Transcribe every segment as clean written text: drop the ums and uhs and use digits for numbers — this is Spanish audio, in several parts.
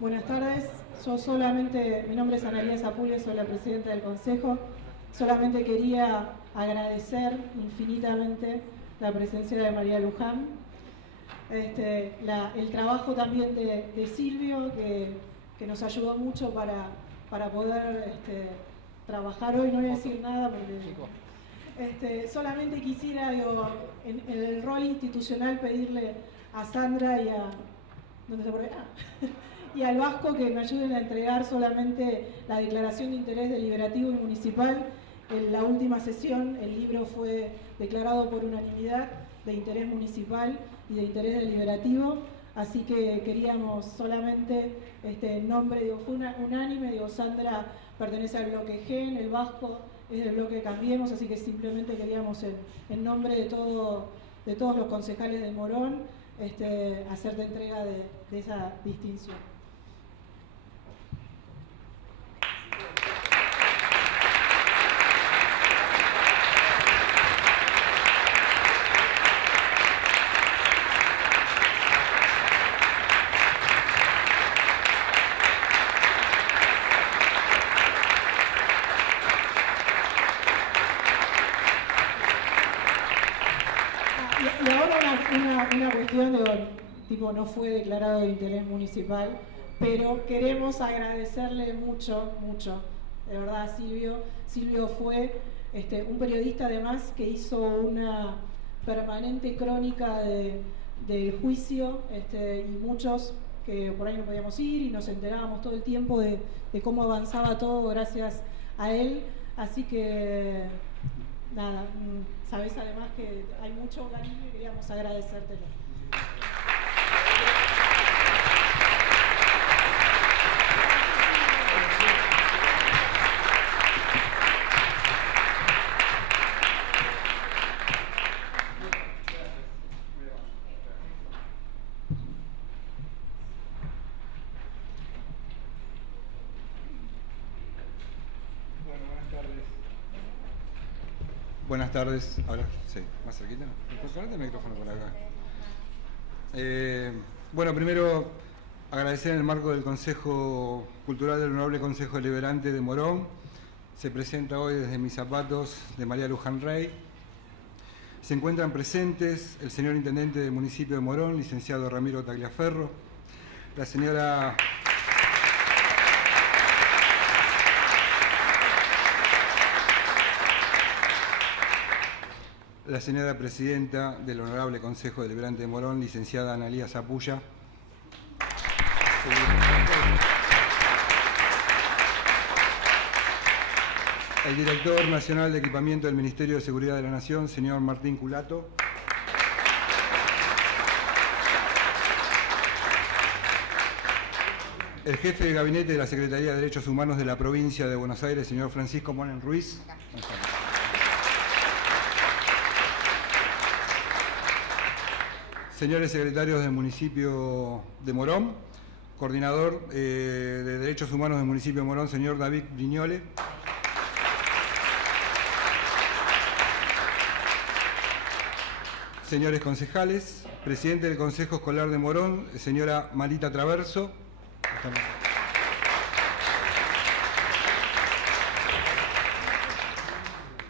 Buenas tardes, mi nombre es Analía Zapulia, soy la presidenta del Consejo. Solamente quería agradecer infinitamente la presencia de María Luján, el trabajo también de Silvio, que nos ayudó mucho para poder trabajar hoy. No voy a decir nada porque solamente quisiera, en el rol institucional, pedirle a Sandra y a... ¿Dónde está por ahí? Y al Vasco que me ayuden a entregar solamente la declaración de interés deliberativo y municipal. En la última sesión el libro fue declarado por unanimidad de interés municipal y de interés deliberativo, así que queríamos solamente, en nombre, fue unánime, Sandra pertenece al bloque Gen, el Vasco es del bloque Cambiemos, así que simplemente queríamos en nombre de todos los concejales de Morón hacerte entrega de esa distinción. Y ahora una cuestión no fue declarado de interés municipal, pero queremos agradecerle mucho, de verdad, a Silvio. Silvio fue un periodista además que hizo una permanente crónica del juicio, y muchos que por ahí no podíamos ir y nos enterábamos todo el tiempo de cómo avanzaba todo gracias a él. Así que nada, sabés además que hay mucho cariño y queríamos agradecértelo. Buenas tardes. Ahora, sí, más cerquita. Ponete el micrófono por acá. Bueno, primero agradecer en el marco del Consejo Cultural del Honorable Consejo Deliberante de Morón. Se presenta hoy desde mis zapatos de María Luján Rey. Se encuentran presentes el señor Intendente del municipio de Morón, licenciado Ramiro Tagliaferro, la señora presidenta del Honorable Consejo Deliberante de Morón, licenciada Analía Zapulla. El director nacional de equipamiento del Ministerio de Seguridad de la Nación, señor Martín Culato. El jefe de gabinete de la Secretaría de Derechos Humanos de la provincia de Buenos Aires, señor Francisco Monen Ruiz. Señores secretarios del municipio de Morón, coordinador de Derechos Humanos del municipio de Morón, señor David Brignole. Señores concejales, presidente del Consejo Escolar de Morón, señora Marita Traverso.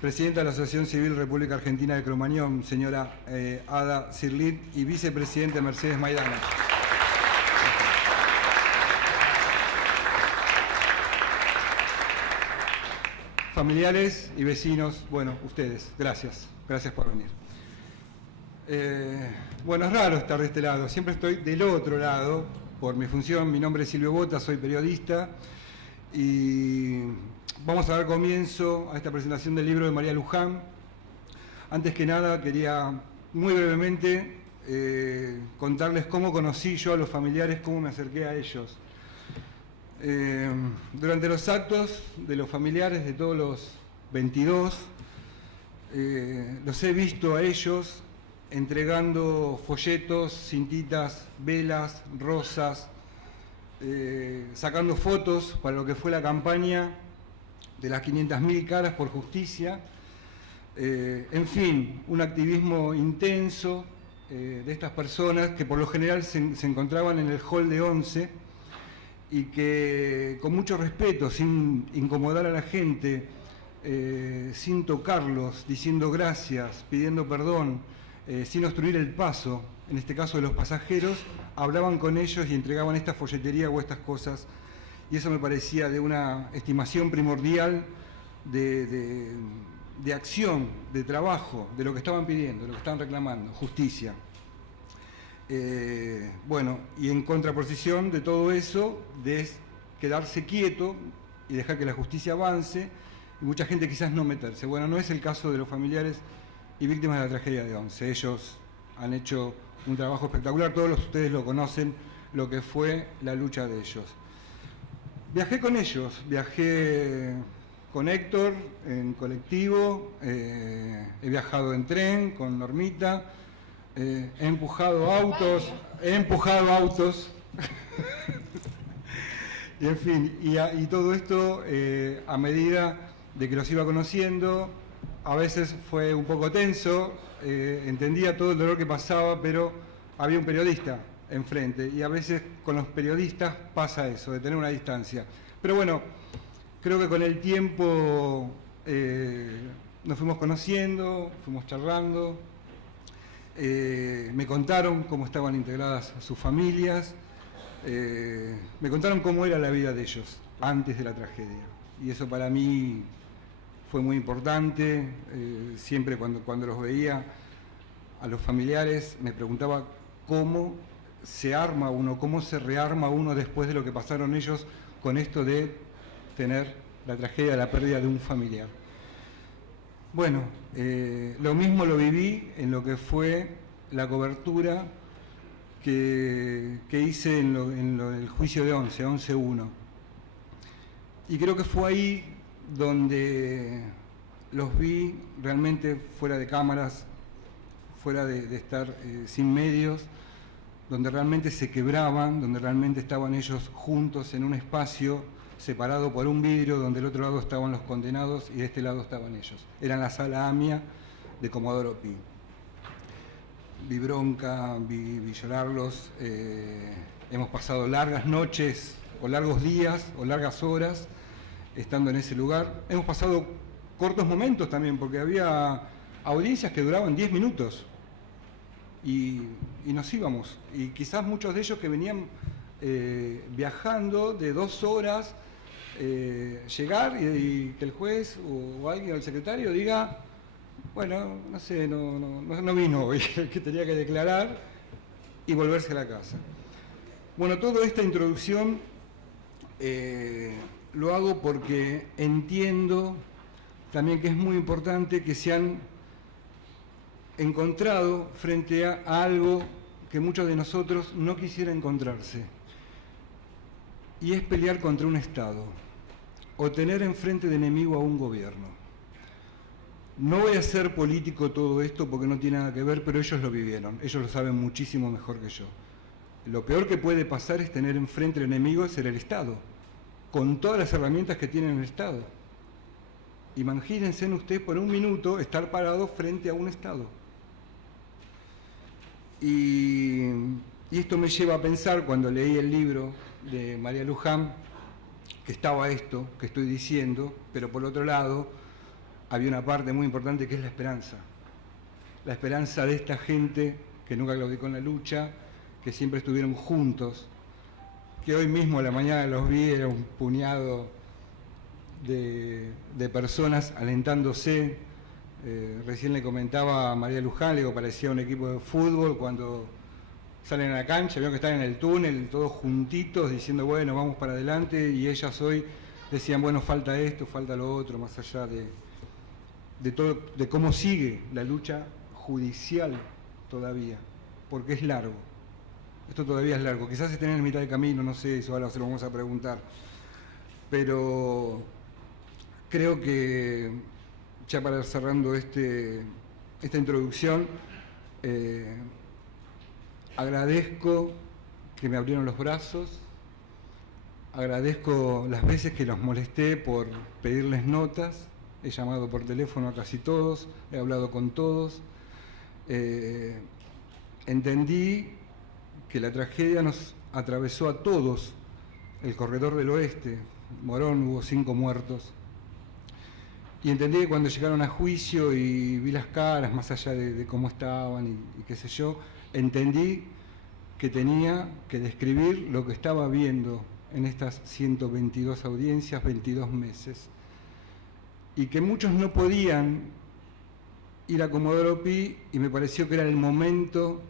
Presidenta de la Asociación Civil República Argentina de Cromañón, señora Ada Sirlit, y vicepresidente Mercedes Maidana. Familiares y vecinos, bueno, ustedes, gracias por venir. Bueno, es raro estar de este lado, siempre estoy del otro lado, por mi función. Mi nombre es Silvio Bota, soy periodista, y vamos a dar comienzo a esta presentación del libro de María Luján. Antes que nada, quería muy brevemente contarles cómo conocí yo a los familiares, cómo me acerqué a ellos. Durante los actos de los familiares de todos los 22, los he visto a ellos entregando folletos, cintitas, velas, rosas, sacando fotos para lo que fue la campaña de las 500.000 caras por justicia. En fin, un activismo intenso de estas personas que por lo general se encontraban en el hall de 11 y que con mucho respeto, sin incomodar a la gente, sin tocarlos, diciendo gracias, pidiendo perdón, sin obstruir el paso, en este caso de los pasajeros, hablaban con ellos y entregaban esta folletería o estas cosas, y eso me parecía de una estimación primordial de acción, de trabajo, de lo que estaban pidiendo, de lo que estaban reclamando, justicia. Bueno, y en contraposición de todo eso, de quedarse quieto y dejar que la justicia avance, y mucha gente quizás no meterse. Bueno, no es el caso de los familiares y víctimas de la tragedia de Once. Ellos han hecho un trabajo espectacular, todos ustedes lo conocen, lo que fue la lucha de ellos. Viajé con ellos, viajé con Héctor en colectivo, he viajado en tren con Normita, he empujado autos, y en fin, y todo esto a medida de que los iba conociendo. A veces fue un poco tenso, entendía todo el dolor que pasaba, pero había un periodista enfrente, y a veces con los periodistas pasa eso, de tener una distancia. Pero bueno, creo que con el tiempo nos fuimos conociendo, fuimos charlando, me contaron cómo estaban integradas sus familias, me contaron cómo era la vida de ellos antes de la tragedia, y eso para mí fue muy importante. Siempre cuando los veía a los familiares me preguntaba cómo se arma uno, cómo se rearma uno después de lo que pasaron ellos con esto de tener la tragedia de la pérdida de un familiar. Bueno, lo mismo lo viví en lo que fue la cobertura que hice en el juicio de 11-1. Y creo que fue ahí donde los vi realmente fuera de cámaras, fuera de estar sin medios, donde realmente se quebraban, donde realmente estaban ellos juntos en un espacio separado por un vidrio, donde del otro lado estaban los condenados y de este lado estaban ellos. Era en la sala AMIA de Comodoro Pi. Vi bronca, vi llorarlos, hemos pasado largas noches, o largos días, o largas horas, estando en ese lugar. Hemos pasado cortos momentos también, porque había audiencias que duraban 10 minutos y nos íbamos. Y quizás muchos de ellos que venían viajando de 2 horas, llegar y que el juez o alguien, el secretario, diga, bueno, no sé, no vino hoy, que tenía que declarar, y volverse a la casa. Bueno, toda esta introducción lo hago porque entiendo también que es muy importante que se han encontrado frente a algo que muchos de nosotros no quisieran encontrarse, y es pelear contra un Estado o tener enfrente de enemigo a un gobierno. No voy a ser político todo esto porque no tiene nada que ver, pero ellos lo vivieron, ellos lo saben muchísimo mejor que yo. Lo peor que puede pasar es tener enfrente el enemigo, ser el Estado, con todas las herramientas que tiene el Estado. Imagínense ustedes por un minuto estar parado frente a un Estado. Y esto me lleva a pensar, cuando leí el libro de María Luján, que estaba esto que estoy diciendo, pero por otro lado había una parte muy importante que es la esperanza de esta gente que nunca claudicó en la lucha, que siempre estuvieron juntos, que hoy mismo a la mañana los vi, era un puñado de personas alentándose. Recién le comentaba a María Luján, le digo, parecía un equipo de fútbol cuando salen a la cancha, veo que están en el túnel, todos juntitos, diciendo, bueno, vamos para adelante, y ellas hoy decían, bueno, falta esto, falta lo otro, más allá de todo, de cómo sigue la lucha judicial todavía, porque es largo. Esto todavía es largo, quizás estén en mitad de camino, no sé, eso ahora se lo vamos a preguntar. Pero creo que, ya para ir cerrando esta introducción, agradezco que me abrieron los brazos, agradezco las veces que los molesté por pedirles notas, he llamado por teléfono a casi todos, he hablado con todos, entendí que la tragedia nos atravesó a todos el corredor del oeste, Morón, hubo 5 muertos. Y entendí que cuando llegaron a juicio y vi las caras, más allá de cómo estaban y qué sé yo, entendí que tenía que describir lo que estaba viendo en estas 122 audiencias, 22 meses. Y que muchos no podían ir a Comodoro Pi, y me pareció que era el momento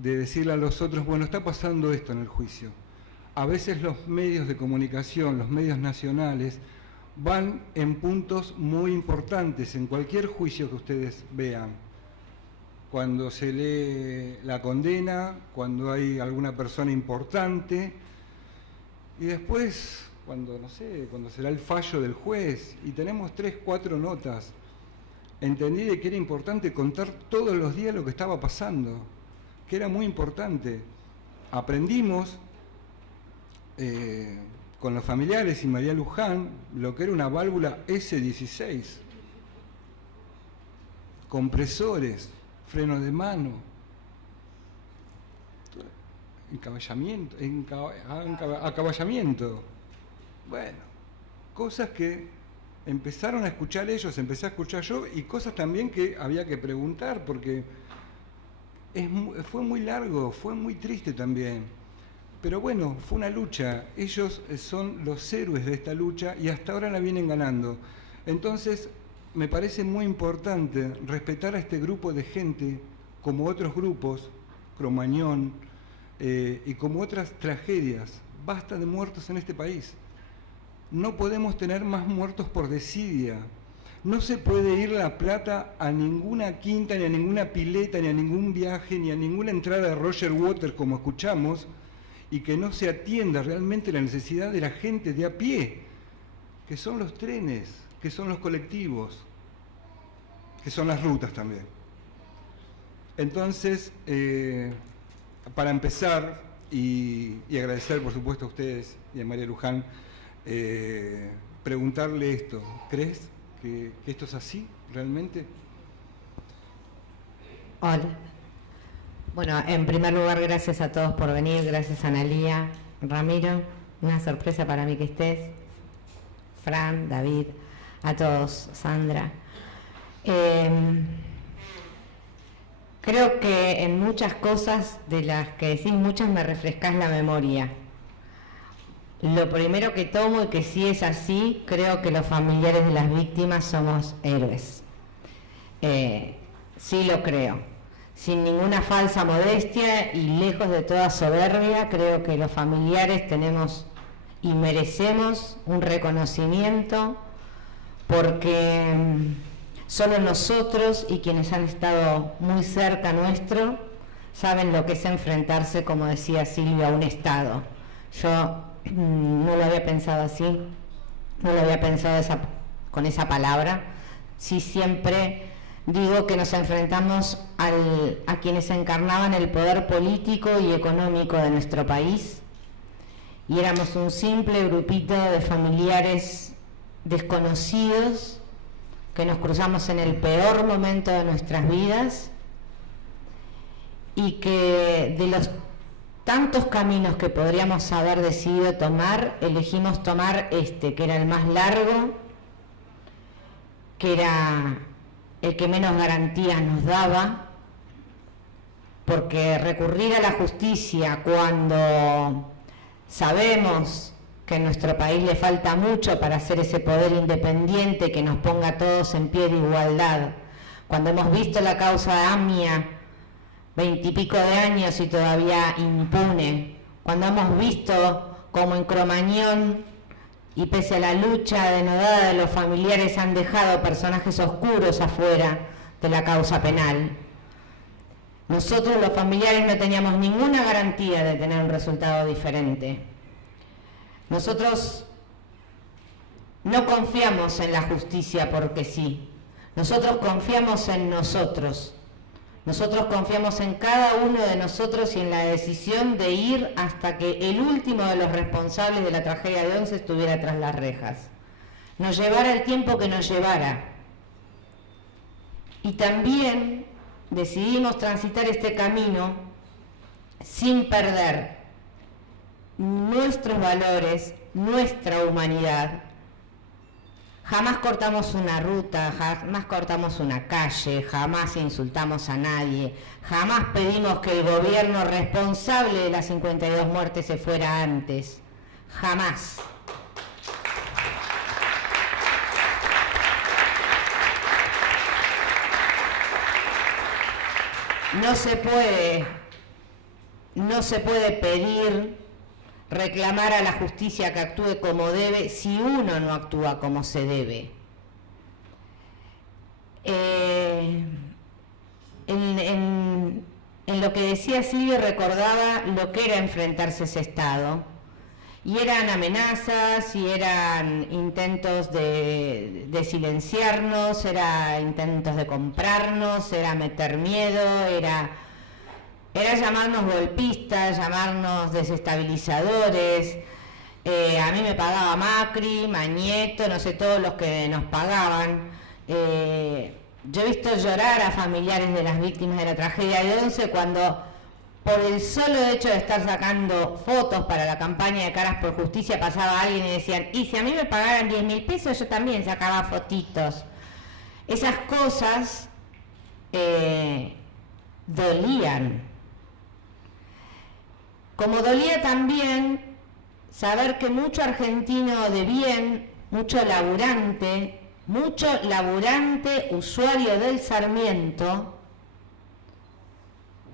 de decirle a los otros, bueno, está pasando esto en el juicio. A veces los medios de comunicación, los medios nacionales, van en puntos muy importantes en cualquier juicio que ustedes vean. Cuando se lee la condena, cuando hay alguna persona importante, y después, cuando, no sé, cuando será el fallo del juez, y tenemos 3, 4 notas. Entendí de que era importante contar todos los días lo que estaba pasando, que era muy importante. Aprendimos con los familiares y María Luján lo que era una válvula S16, compresores, freno de mano, acaballamiento. Bueno, cosas que empezaron a escuchar ellos, empecé a escuchar yo, y cosas también que había que preguntar, porque fue muy largo, fue muy triste también. Pero bueno, fue una lucha. Ellos son los héroes de esta lucha y hasta ahora la vienen ganando. Entonces, me parece muy importante respetar a este grupo de gente, como otros grupos, Cromañón, y como otras tragedias. Basta de muertos en este país. No podemos tener más muertos por desidia. No se puede ir La Plata a ninguna quinta, ni a ninguna pileta, ni a ningún viaje, ni a ninguna entrada de Roger Waters, como escuchamos, y que no se atienda realmente la necesidad de la gente de a pie, que son los trenes, que son los colectivos, que son las rutas también. Entonces, para empezar, y agradecer por supuesto a ustedes y a María Luján, preguntarle esto: ¿crees que esto es así realmente? Hola. Bueno, en primer lugar, gracias a todos por venir, gracias a Analía, Ramiro, una sorpresa para mí que estés, Fran, David, a todos, Sandra. Creo que en muchas cosas de las que decís, muchas me refrescás la memoria. Lo primero que tomo, y que sí es así, creo que los familiares de las víctimas somos héroes. Sí lo creo. Sin ninguna falsa modestia y lejos de toda soberbia, creo que los familiares tenemos y merecemos un reconocimiento, porque solo nosotros y quienes han estado muy cerca nuestro saben lo que es enfrentarse, como decía Silvia, a un Estado. Yo no lo había pensado así, no lo había pensado con esa palabra. Sí, siempre digo que nos enfrentamos a quienes encarnaban el poder político y económico de nuestro país, y éramos un simple grupito de familiares desconocidos que nos cruzamos en el peor momento de nuestras vidas, y que de los tantos caminos que podríamos haber decidido tomar, elegimos tomar este, que era el más largo, que era el que menos garantías nos daba, porque recurrir a la justicia cuando sabemos que en nuestro país le falta mucho para hacer ese poder independiente que nos ponga a todos en pie de igualdad, cuando hemos visto la causa de AMIA 20 y pico de años y todavía impune, cuando hemos visto como en Cromañón, y pese a la lucha denodada de los familiares, han dejado personajes oscuros afuera de la causa penal. Nosotros los familiares no teníamos ninguna garantía de tener un resultado diferente. Nosotros no confiamos en la justicia porque sí. Nosotros confiamos en nosotros. Nosotros confiamos en cada uno de nosotros y en la decisión de ir hasta que el último de los responsables de la tragedia de Once estuviera tras las rejas. Nos llevara el tiempo que nos llevara. Y también decidimos transitar este camino sin perder nuestros valores, nuestra humanidad. Jamás cortamos una ruta, jamás cortamos una calle, jamás insultamos a nadie, jamás pedimos que el gobierno responsable de las 52 muertes se fuera antes. Jamás. No se puede pedir, reclamar a la justicia que actúe como debe si uno no actúa como se debe. En lo que decía Silvio recordaba lo que era enfrentarse a ese Estado. Y eran amenazas, y eran intentos de silenciarnos, era intentos de comprarnos, era meter miedo, era llamarnos golpistas, llamarnos desestabilizadores. A mí me pagaba Macri, Mañeto, no sé, todos los que nos pagaban. Yo he visto llorar a familiares de las víctimas de la tragedia de Once cuando, por el solo hecho de estar sacando fotos para la campaña de Caras por Justicia, pasaba alguien y decían, y si a mí me pagaran 10.000 pesos, yo también sacaba fotitos. Esas cosas dolían. Como dolía también saber que mucho argentino de bien, mucho laburante, usuario del Sarmiento,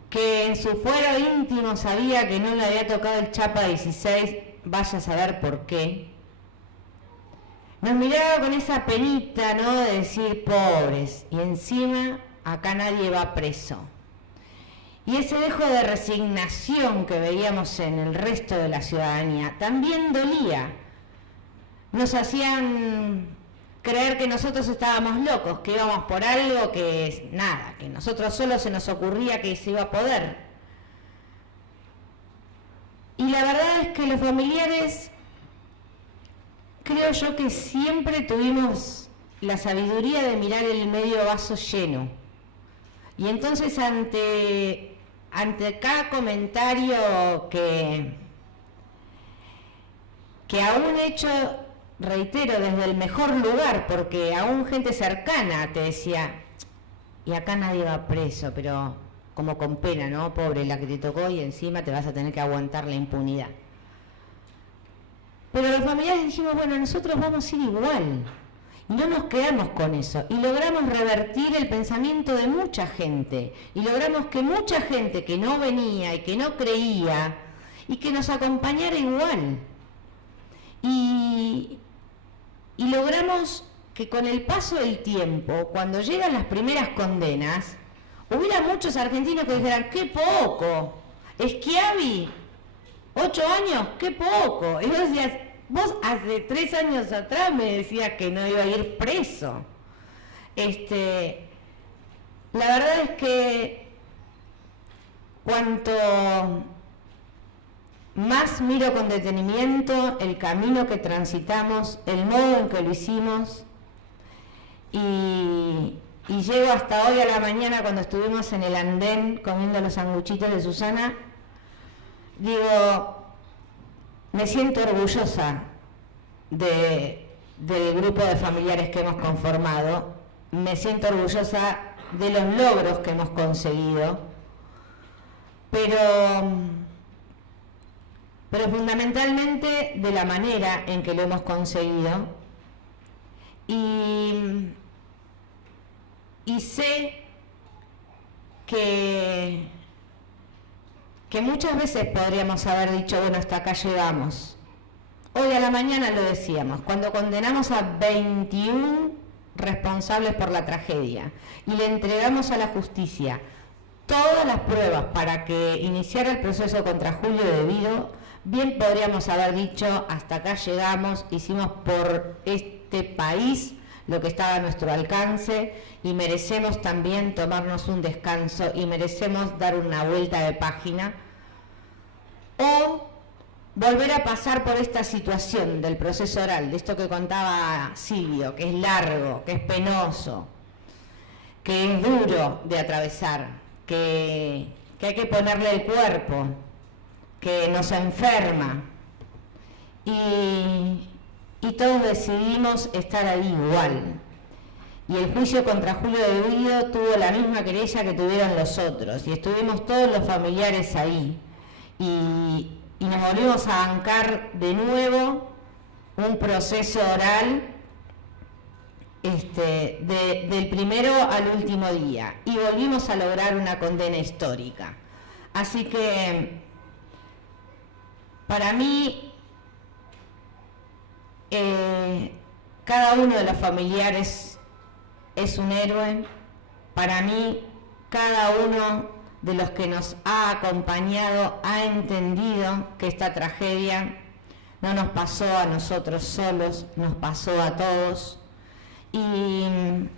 que en su fuero íntimo sabía que no le había tocado el Chapa 16, vaya a saber por qué, nos miraba con esa penita, ¿no?, de decir pobres, y encima acá nadie va preso. Y ese dejo de resignación que veíamos en el resto de la ciudadanía también dolía. Nos hacían creer que nosotros estábamos locos, que íbamos por algo que nada, que nosotros solo se nos ocurría que se iba a poder. Y la verdad es que los familiares, creo yo que siempre tuvimos la sabiduría de mirar el medio vaso lleno. Y entonces ante cada comentario que aún hecho, reitero, desde el mejor lugar, porque aún gente cercana te decía, y acá nadie va preso, pero como con pena, ¿no? Pobre la que te tocó y encima te vas a tener que aguantar la impunidad. Pero los familiares dijimos, bueno, nosotros vamos a ir igual. Y no nos quedamos con eso. Y logramos revertir el pensamiento de mucha gente. Y logramos que mucha gente que no venía y que no creía, y que nos acompañara igual. Y logramos que con el paso del tiempo, cuando llegan las primeras condenas, hubiera muchos argentinos que dijeran, ¡qué poco! Schiavi, 8 años, ¡qué poco! Y vos decías, vos hace 3 años atrás me decías que no iba a ir preso. La verdad es que cuanto más miro con detenimiento el camino que transitamos, el modo en que lo hicimos, y llego hasta hoy a la mañana cuando estuvimos en el andén comiendo los sanguchitos de Susana, digo, me siento orgullosa del grupo de familiares que hemos conformado, me siento orgullosa de los logros que hemos conseguido, pero fundamentalmente de la manera en que lo hemos conseguido, y sé que muchas veces podríamos haber dicho, bueno, hasta acá llegamos. Hoy a la mañana lo decíamos, cuando condenamos a 21 responsables por la tragedia y le entregamos a la justicia todas las pruebas para que iniciara el proceso contra Julio De Vido, bien podríamos haber dicho, hasta acá llegamos, hicimos por este país lo que estaba a nuestro alcance y merecemos también tomarnos un descanso y merecemos dar una vuelta de página o volver a pasar por esta situación del proceso oral, de esto que contaba Silvio, que es largo, que es penoso, que es duro de atravesar, que hay que ponerle el cuerpo, que nos enferma, y todos decidimos estar ahí igual. Y el juicio contra Julio de Guido tuvo la misma querella que tuvieron los otros, y estuvimos todos los familiares ahí. Y nos volvimos a bancar de nuevo un proceso oral del primero al último día, y volvimos a lograr una condena histórica. Así que para mí cada uno de los familiares es un héroe. Para mí cada uno de los que nos ha acompañado ha entendido que esta tragedia no nos pasó a nosotros solos, nos pasó a todos. Y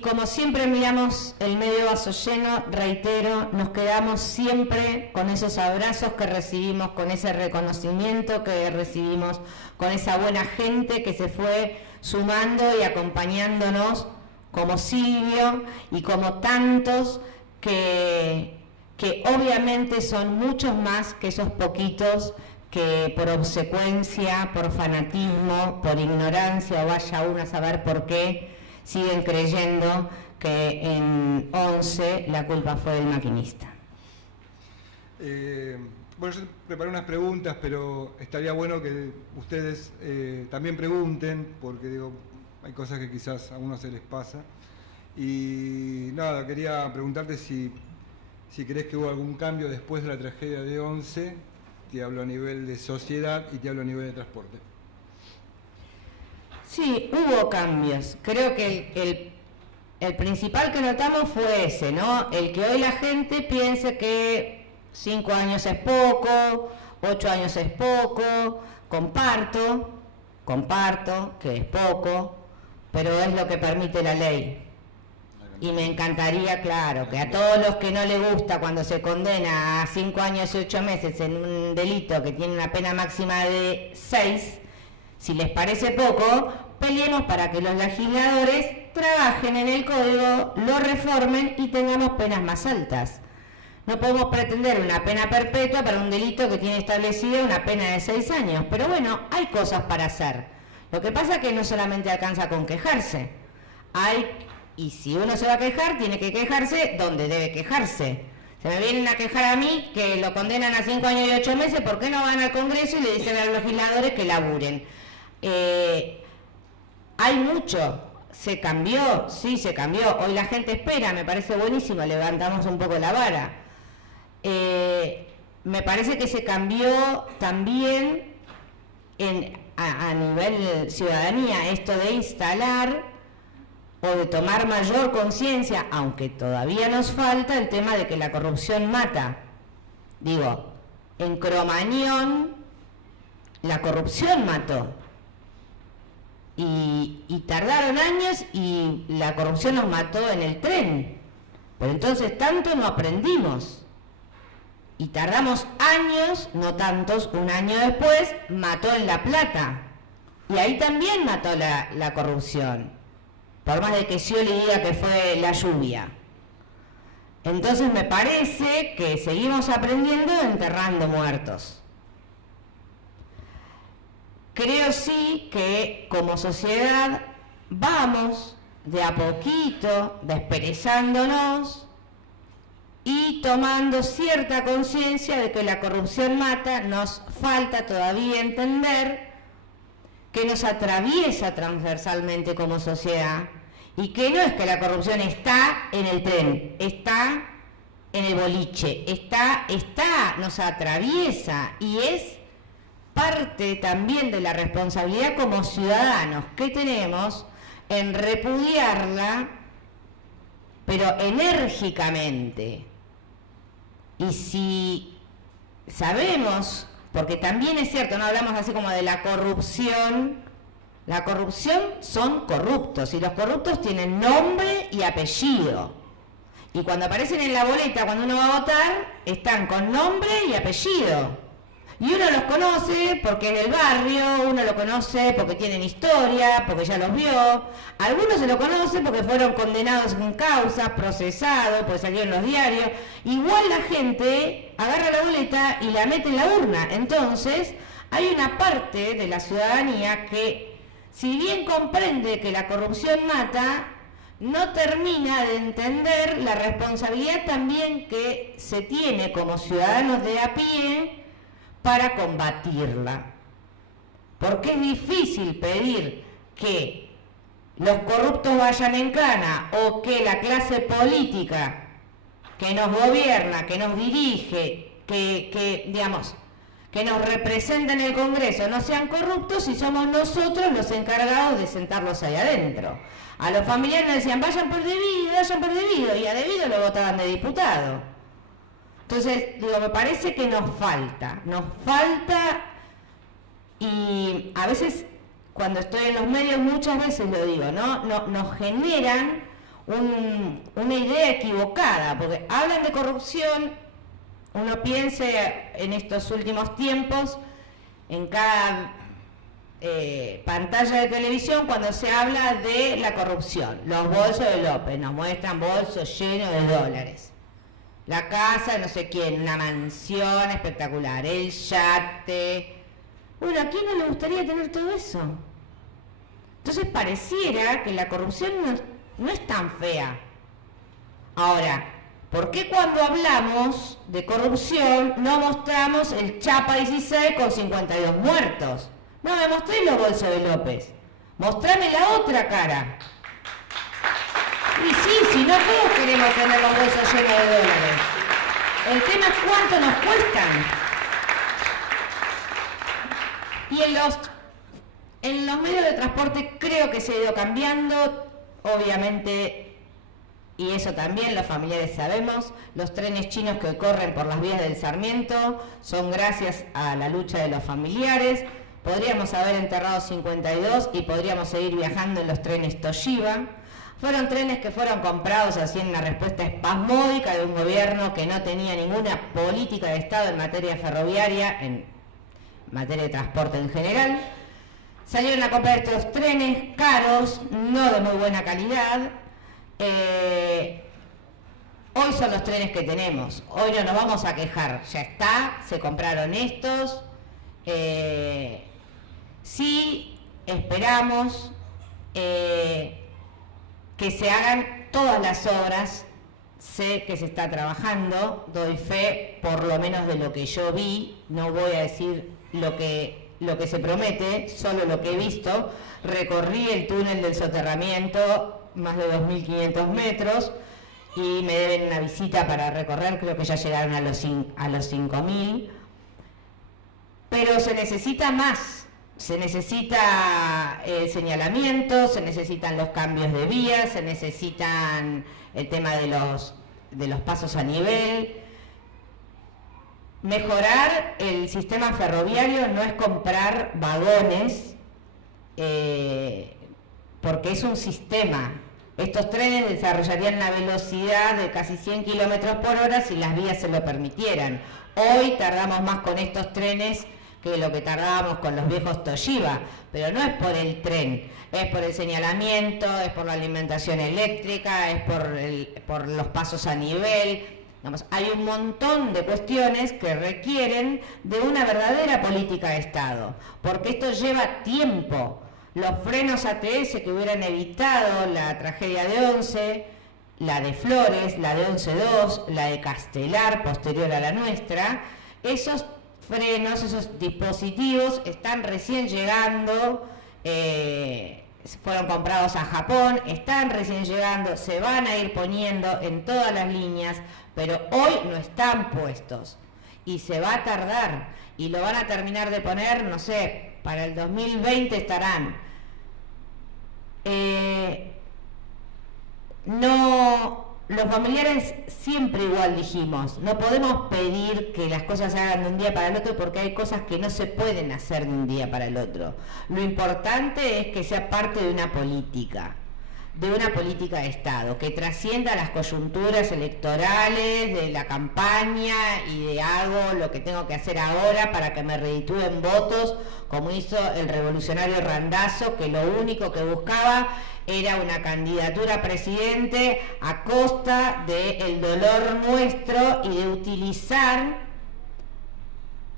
como siempre miramos el medio vaso lleno, reitero, nos quedamos siempre con esos abrazos que recibimos, con ese reconocimiento que recibimos, con esa buena gente que se fue sumando y acompañándonos, como Silvio y como tantos que obviamente son muchos más que esos poquitos que por obsecuencia, por fanatismo, por ignorancia, o vaya uno a saber por qué, siguen creyendo que en 11 la culpa fue del maquinista. Bueno, yo preparé unas preguntas, pero estaría bueno que ustedes también pregunten, porque digo, hay cosas que quizás a uno se les pasa. Y nada, quería preguntarte si crees que hubo algún cambio después de la tragedia de 11. Te hablo a nivel de sociedad y te hablo a nivel de transporte. Sí, hubo cambios. Creo que el principal que notamos fue ese, ¿no? El que hoy la gente piense que 5 años es poco, 8 años es poco. Comparto que es poco, pero es lo que permite la ley. Y me encantaría, claro, que a todos los que no les gusta cuando se condena a 5 años y 8 meses en un delito que tiene una pena máxima de 6, si les parece poco, peleemos para que los legisladores trabajen en el código, lo reformen y tengamos penas más altas. No podemos pretender una pena perpetua para un delito que tiene establecida una pena de 6 años. Pero bueno, hay cosas para hacer. Lo que pasa es que no solamente alcanza con quejarse. Y si uno se va a quejar, tiene que quejarse donde debe quejarse. Se me vienen a quejar a mí que lo condenan a 5 años y 8 meses, ¿por qué no van al Congreso y le dicen a los legisladores que laburen? Hay mucho. ¿Se cambió? Sí, se cambió. Hoy la gente espera, me parece buenísimo, levantamos un poco la vara. Me parece que se cambió también a nivel ciudadanía esto de instalar o de tomar mayor conciencia, aunque todavía nos falta, el tema de que la corrupción mata. Digo, en Cromañón la corrupción mató. Y tardaron años y la corrupción nos mató en el tren. Pero entonces tanto no aprendimos. Y tardamos años, no tantos, un año después, mató en La Plata. Y ahí también mató la corrupción. Por más de que Scioli diga que fue la lluvia. Entonces me parece que seguimos aprendiendo enterrando muertos. Creo sí que como sociedad vamos de a poquito desperezándonos y tomando cierta conciencia de que la corrupción mata. Nos falta todavía entender que nos atraviesa transversalmente como sociedad y que no es que la corrupción está en el tren, está en el boliche, nos atraviesa y es parte también de la responsabilidad como ciudadanos que tenemos en repudiarla, pero enérgicamente. Y si sabemos, porque también es cierto, no hablamos así como de la corrupción son corruptos y los corruptos tienen nombre y apellido. Y cuando aparecen en la boleta, cuando uno va a votar, están con nombre y apellido. Y uno los conoce porque es del barrio, uno lo conoce porque tienen historia, porque ya los vio. Algunos se lo conocen porque fueron condenados en causas, procesados, porque salieron en los diarios. Igual la gente agarra la boleta y la mete en la urna. Entonces, hay una parte de la ciudadanía que, si bien comprende que la corrupción mata, no termina de entender la responsabilidad también que se tiene como ciudadanos de a pie para combatirla. Porque es difícil pedir que los corruptos vayan en cana o que la clase política que nos gobierna, que nos dirige, que nos representa en el Congreso no sean corruptos si somos nosotros los encargados de sentarlos ahí adentro. A los familiares nos decían, vayan por debido, y a debido lo votaban de diputado. Entonces, me parece que nos falta, y a veces, cuando estoy en los medios, muchas veces lo digo, nos generan una idea equivocada, porque hablan de corrupción. Uno piense en estos últimos tiempos, en cada pantalla de televisión, cuando se habla de la corrupción, los bolsos de López, nos muestran bolsos llenos de dólares, la casa de no sé quién, una mansión espectacular, el yate. Bueno, ¿a quién no le gustaría tener todo eso? Entonces pareciera que la corrupción no es tan fea. Ahora, ¿por qué cuando hablamos de corrupción no mostramos el Chapa 16 con 52 muertos? No me mostré los bolsos de López. Mostrame la otra cara. Y sí, si no todos queremos tener los bolsos llenos de dólares. El tema es cuánto nos cuestan. Y en los medios de transporte creo que se ha ido cambiando, obviamente, y eso también los familiares sabemos, los trenes chinos que hoy corren por las vías del Sarmiento son gracias a la lucha de los familiares. Podríamos haber enterrado 52 y podríamos seguir viajando en los trenes Toshiba. Fueron trenes que fueron comprados así en una respuesta espasmódica de un gobierno que no tenía ninguna política de Estado en materia ferroviaria, en materia de transporte en general. Salieron a comprar estos trenes caros, no de muy buena calidad. Hoy son los trenes que tenemos, hoy no nos vamos a quejar, ya está, se compraron estos. Sí esperamos que se hagan todas las obras. Sé que se está trabajando, doy fe por lo menos de lo que yo vi, no voy a decir lo que se promete, solo lo que he visto. Recorrí el túnel del soterramiento, más de 2.500 metros, y me deben una visita para recorrer, creo que ya llegaron a los 5.000, pero se necesita más, se necesita el señalamiento, se necesitan los cambios de vías, se necesitan el tema de los pasos a nivel. Mejorar el sistema ferroviario no es comprar vagones, porque es un sistema. Estos trenes desarrollarían una velocidad de casi 100 kilómetros por hora si las vías se lo permitieran. Hoy tardamos más con estos trenes que lo que tardábamos con los viejos Toshiba, pero no es por el tren, es por el señalamiento, es por la alimentación eléctrica, es por los pasos a nivel. Hay un montón de cuestiones que requieren de una verdadera política de Estado, porque esto lleva tiempo. Los frenos ATS que hubieran evitado la tragedia de Once, la de Flores, la de 11-2, la de Castelar, posterior a la nuestra, esos frenos, esos dispositivos están recién llegando, fueron comprados a Japón, están recién llegando, se van a ir poniendo en todas las líneas, pero hoy no están puestos y se va a tardar y lo van a terminar de poner, no sé, para el 2020 estarán. Los familiares siempre igual dijimos, no podemos pedir que las cosas se hagan de un día para el otro porque hay cosas que no se pueden hacer de un día para el otro. Lo importante es que sea parte de una política de Estado, que trascienda las coyunturas electorales, de la campaña y de hago lo que tengo que hacer ahora para que me reditúen votos, como hizo el revolucionario Randazzo, que lo único que buscaba era una candidatura a presidente a costa del dolor nuestro y de utilizar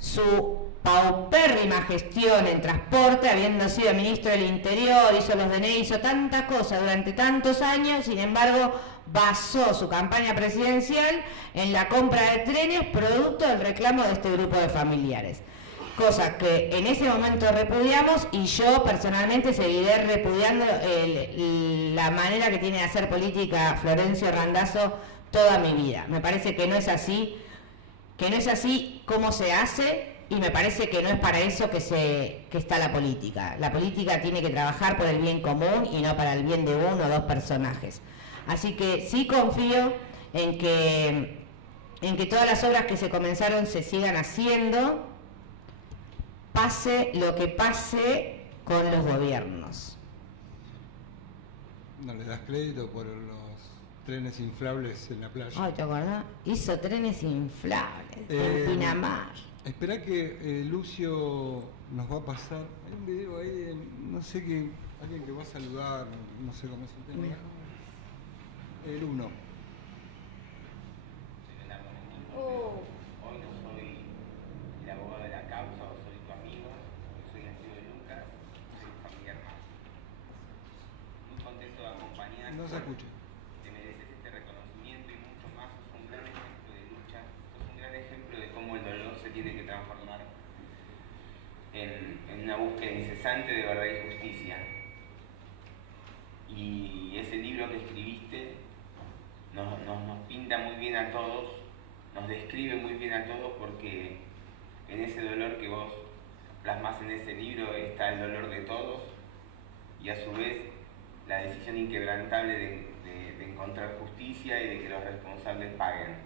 su paupérrima gestión en transporte, habiendo sido ministro del Interior, hizo los DNI, hizo tantas cosas durante tantos años, sin embargo, basó su campaña presidencial en la compra de trenes producto del reclamo de este grupo de familiares. Cosa que en ese momento repudiamos y yo personalmente seguiré repudiando la manera que tiene de hacer política Florencio Randazzo toda mi vida. Me parece que no es así como se hace y me parece que no es para eso que está la política. La política tiene que trabajar por el bien común y no para el bien de uno o dos personajes. Así que sí confío en que todas las obras que se comenzaron se sigan haciendo, pase lo que pase con los gobiernos. ¿No le das crédito por los trenes inflables en la playa? Ay, ¿te acordás? Hizo trenes inflables en Pinamar. Espera que Lucio nos va a pasar. Hay un video ahí, no sé qué, alguien que va a saludar, no sé cómo es el tema. El 1. Hoy no soy el abogado de la causa o soy tu amigo, soy amigo de Lucas, soy un familiar más. Muy contento de acompañarte. No se escucha. Te mereces este reconocimiento y mucho más. Sos un gran ejemplo de lucha, sos un gran ejemplo de cómo el dolor se tiene que transformar en una búsqueda incesante de verdad y justicia. Y ese libro que escribiste nos pinta muy bien a todos, nos describe muy bien a todos, porque en ese dolor que vos plasmás en ese libro está el dolor de todos y a su vez la decisión inquebrantable de encontrar justicia y de que los responsables paguen.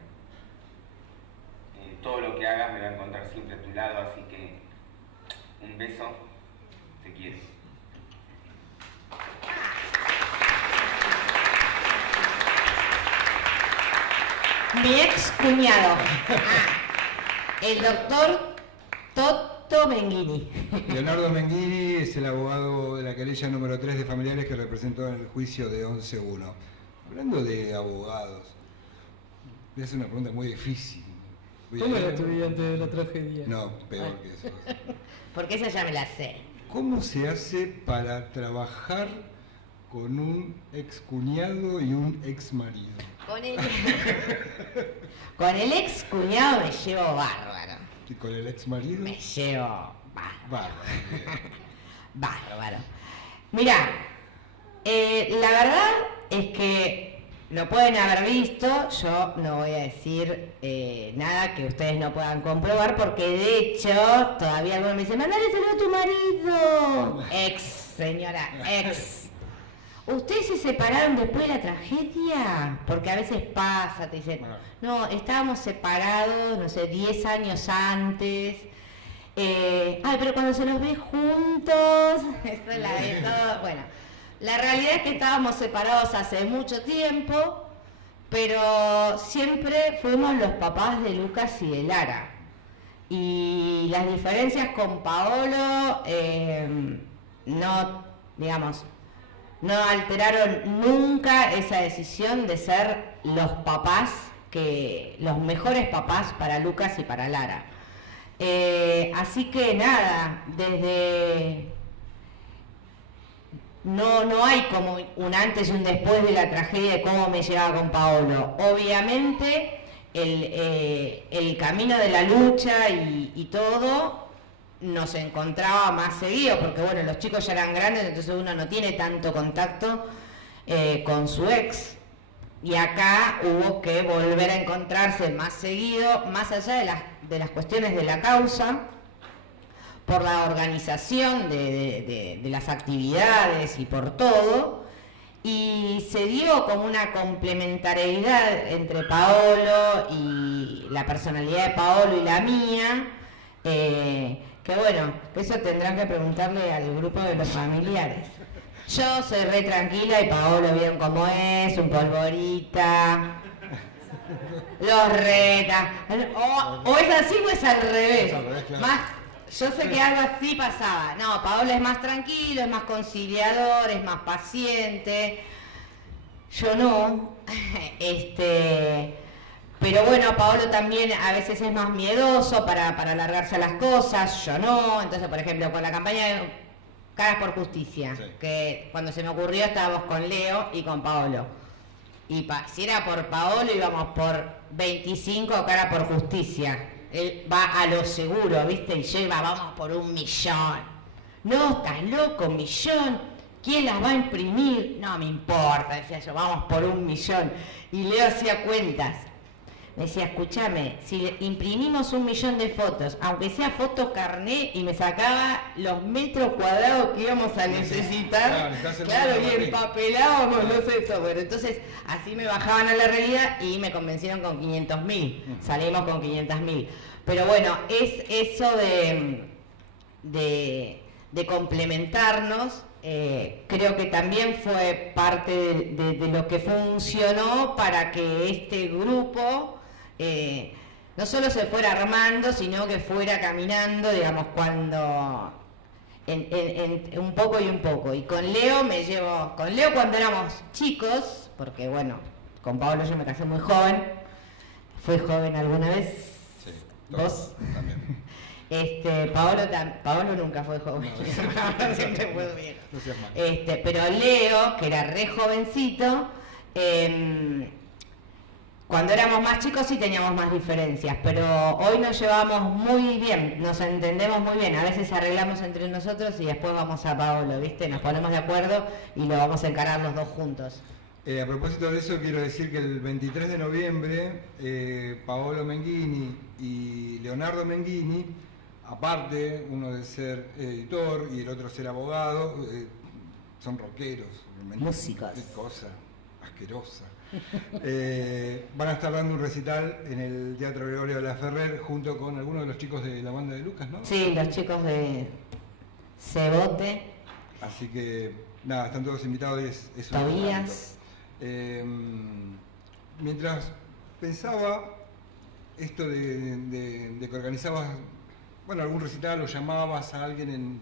Todo lo que hagas me va a encontrar siempre a tu lado, así que un beso, te quiero. Mi ex cuñado, el doctor Toto Menghini. Leonardo Menghini es el abogado de la querella número 3 de familiares que representó en el juicio de 11-1. Hablando de abogados, voy a hacer una pregunta muy difícil. ¿Cómo era tu vida antes de la tragedia? No, peor que eso. Porque esa ya me la sé. ¿Cómo se hace para trabajar con un ex cuñado y un ex marido? Con el ex cuñado me llevo bárbaro. ¿Y con el ex marido? Me llevo Bárbaro. bárbaro. Mirá, la verdad es que lo pueden haber visto, yo no voy a decir nada que ustedes no puedan comprobar, porque de hecho todavía algunos me dicen, mandale saludo a tu marido. Ex, señora, ex. ¿Ustedes se separaron después de la tragedia? Porque a veces pasa, te dicen, no, estábamos separados, no sé, 10 años antes. Pero cuando se los ve juntos, eso es la de todo. Bueno, la realidad es que estábamos separados hace mucho tiempo, pero siempre fuimos los papás de Lucas y de Lara. Y las diferencias con Paolo, no alteraron nunca esa decisión de ser los papás, los mejores papás para Lucas y para Lara. Así que nada, no hay como un antes y un después de la tragedia de cómo me llevaba con Paolo. Obviamente el camino de la lucha y todo nos encontraba más seguido, porque bueno, los chicos ya eran grandes, entonces uno no tiene tanto contacto con su ex, y acá hubo que volver a encontrarse más seguido, más allá de las cuestiones de la causa, por la organización de las actividades y por todo, y se dio como una complementariedad entre Paolo y la personalidad de Paolo y la mía, que bueno, eso tendrán que preguntarle al grupo de los familiares. Yo soy re tranquila y Paolo vieron cómo es, un polvorita, los reta, o es así o es al revés. Más, yo sé que algo así pasaba. No, Paolo es más tranquilo, es más conciliador, es más paciente. Yo no. Pero bueno, Paolo también a veces es más miedoso para alargarse a las cosas, yo no. Entonces, por ejemplo, con la campaña de Caras por Justicia, sí, que cuando se me ocurrió estábamos con Leo y con Paolo. Y si era por Paolo íbamos por 25 Caras por Justicia. Él va a lo seguro, ¿viste? Y lleva, vamos por 1 millón. No, estás loco, 1 millón. ¿Quién las va a imprimir? No me importa, decía yo, vamos por 1 millón. Y Leo hacía cuentas. Me decía, escúchame, si imprimimos 1 millón de fotos, aunque sea foto carné, y me sacaba los metros cuadrados que íbamos a necesitar, claro, y empapelábamos, no sé eso. Bueno, entonces así me bajaban a la realidad y me convencieron con 500.000, salimos con 500.000. Pero bueno, es eso de complementarnos. Creo que también fue parte de lo que funcionó para que este grupo no solo se fuera armando, sino que fuera caminando, digamos, cuando en un poco y un poco. Y con Leo con Leo cuando éramos chicos, porque bueno, con Pablo yo me casé muy joven. ¿Fui joven alguna vez? Sí, ¿Vos? También. Paolo nunca fue joven, no. Siempre fue bien. No seas mal. Pero Leo, que era re jovencito, cuando éramos más chicos sí teníamos más diferencias, pero hoy nos llevamos muy bien, nos entendemos muy bien. A veces arreglamos entre nosotros y después vamos a Paolo, ¿viste? Nos ponemos de acuerdo y lo vamos a encarar los dos juntos. A propósito de eso, quiero decir que el 23 de noviembre, Paolo Menghini y Leonardo Menghini, aparte, uno de ser editor y el otro ser abogado, son rockeros. Músicos. Qué cosa asquerosa. Van a estar dando un recital en el Teatro Gregorio de la Ferrer junto con algunos de los chicos de la banda de Lucas, ¿no? Sí, los chicos de Cebote. Así que, nada, están todos invitados y es un Tobías. Mientras pensaba esto de que organizabas, bueno, algún recital o llamabas a alguien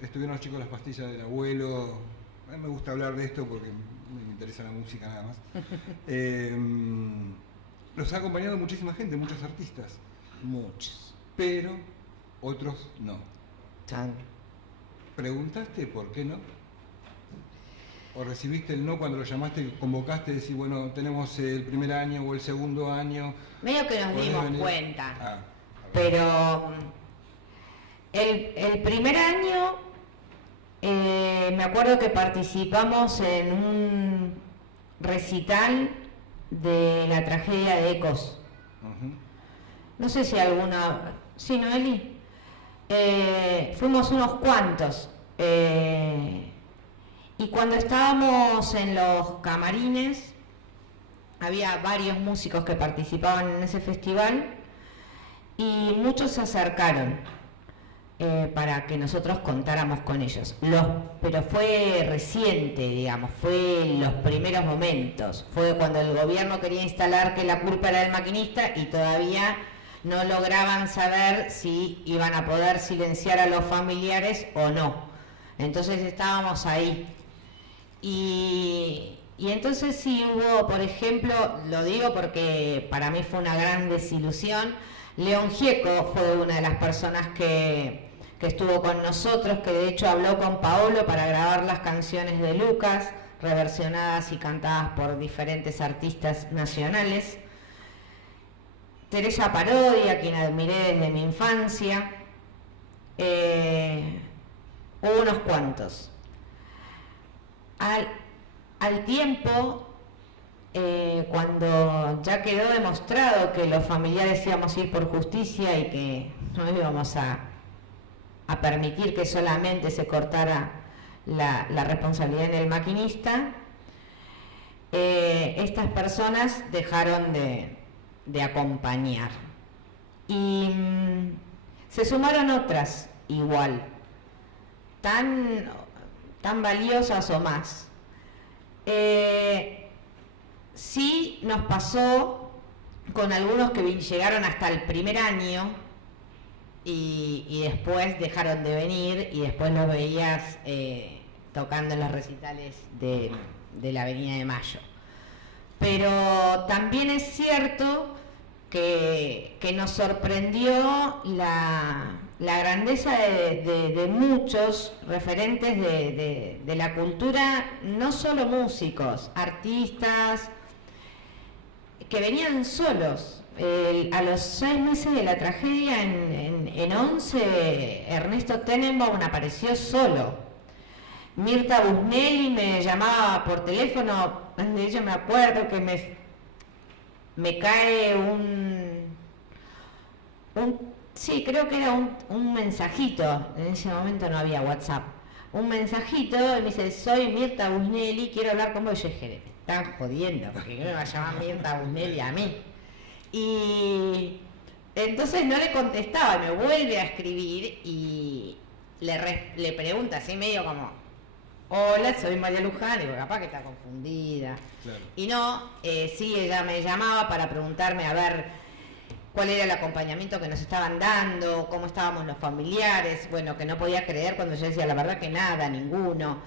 estuvieron los chicos de Las Pastillas del Abuelo. A mí me gusta hablar de esto porque me interesa la música nada más. Los ha acompañado muchísima gente, muchos artistas. Muchos. Pero otros no. Chan. ¿Preguntaste por qué no? ¿O recibiste el no cuando lo llamaste, convocaste y decís, bueno, tenemos el primer año o el segundo año? Medio que nos dimos cuenta. Pero el primer año me acuerdo que participamos en un recital de la tragedia de Ecos. No sé si alguna... ¿Sí, Noeli? Fuimos unos cuantos. Y cuando estábamos en los camarines, había varios músicos que participaban en ese festival y muchos se acercaron para que nosotros contáramos con ellos. Pero fue reciente, digamos, fue en los primeros momentos. Fue cuando el gobierno quería instalar que la culpa era del maquinista y todavía no lograban saber si iban a poder silenciar a los familiares o no. Entonces estábamos ahí. Y entonces sí hubo, por ejemplo, lo digo porque para mí fue una gran desilusión, León Gieco fue una de las personas que estuvo con nosotros, que de hecho habló con Paolo para grabar las canciones de Lucas, reversionadas y cantadas por diferentes artistas nacionales. Teresa Parodi, a quien admiré desde mi infancia. Hubo unos cuantos. Al tiempo, cuando ya quedó demostrado que los familiares íbamos a ir por justicia y que no íbamos a permitir que solamente se cortara la responsabilidad en el maquinista, estas personas dejaron de acompañar. Y se sumaron otras igual, tan valiosas o más. Sí nos pasó con algunos que llegaron hasta el primer año y después dejaron de venir y después los veías tocando en los recitales de la Avenida de Mayo. pero también es cierto que nos sorprendió la grandeza de muchos referentes de la cultura, no solo músicos, artistas, que venían solos. A los 6 meses de la tragedia, en 11, Ernesto Tenenbaum apareció solo. Mirta Busnelli me llamaba por teléfono, de ella me acuerdo que me cae sí, creo que era un mensajito, en ese momento no había WhatsApp, un mensajito, y me dice, soy Mirta Busnelli, quiero hablar con vos. Y yo dije, me están jodiendo, porque no me va a llamar Mirta Busnelli a mí. Y entonces no le contestaba, me vuelve a escribir y le pregunta así medio como, hola, soy María Luján, y digo, capaz que está confundida. Claro. Y no, sí, ella me llamaba para preguntarme a ver cuál era el acompañamiento que nos estaban dando, cómo estábamos los familiares, bueno, que no podía creer cuando yo decía la verdad que nada, ninguno.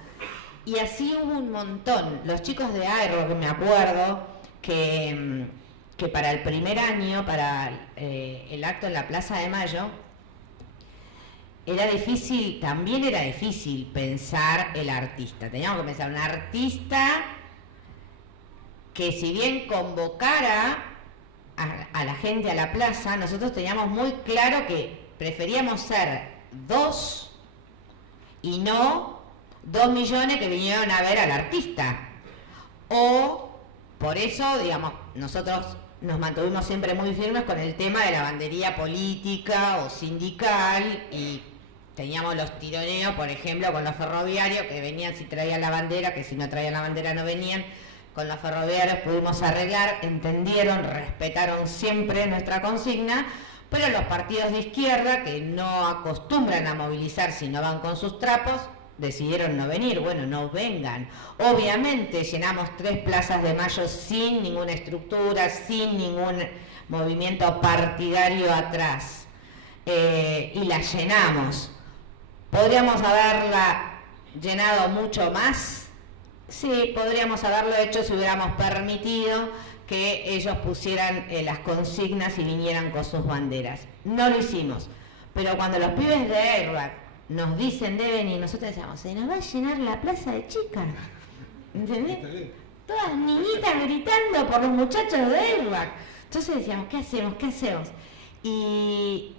Y así hubo un montón. Los chicos de Aero, que me acuerdo, que para el primer año, para el acto en la Plaza de Mayo, era difícil, también era difícil pensar el artista. Teníamos que pensar un artista que, si bien convocara a la gente a la plaza, nosotros teníamos muy claro que preferíamos ser 2 y no 2 millones que vinieron a ver al artista. O, por eso, digamos, nosotros nos mantuvimos siempre muy firmes con el tema de la bandería política o sindical, y teníamos los tironeos, por ejemplo, con los ferroviarios, que venían si traían la bandera, que si no traían la bandera no venían. Con los ferroviarios pudimos arreglar, entendieron, respetaron siempre nuestra consigna, pero los partidos de izquierda, que no acostumbran a movilizar si no van con sus trapos, decidieron no venir. Bueno, no vengan. Obviamente llenamos 3 plazas de Mayo sin ninguna estructura, sin ningún movimiento partidario atrás, y la llenamos. ¿Podríamos haberla llenado mucho más? Sí, podríamos haberlo hecho si hubiéramos permitido que ellos pusieran las consignas y vinieran con sus banderas. No lo hicimos. Pero cuando los pibes de Airbag nos dicen de venir, nosotros decíamos, se nos va a llenar la plaza de chicas. ¿Entendés? Todas niñitas gritando por los muchachos de Airbag. Entonces decíamos, ¿qué hacemos? ¿Qué hacemos? Y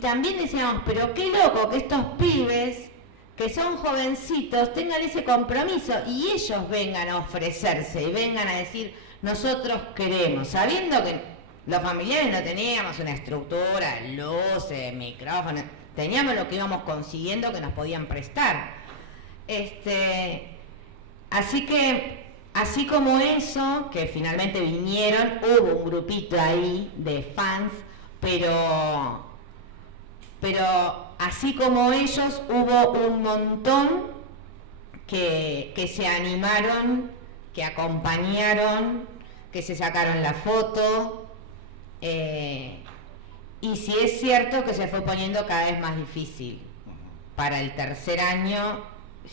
también decíamos, pero qué loco que estos pibes, que son jovencitos, tengan ese compromiso y ellos vengan a ofrecerse y vengan a decir, nosotros queremos, sabiendo que los familiares no teníamos una estructura, luces, micrófonos, teníamos lo que íbamos consiguiendo que nos podían prestar. Así que, así como eso, que finalmente vinieron, hubo un grupito ahí de fans, pero así como ellos, hubo un montón que se animaron, que acompañaron, que se sacaron la foto, y sí es cierto que se fue poniendo cada vez más difícil. Para el tercer año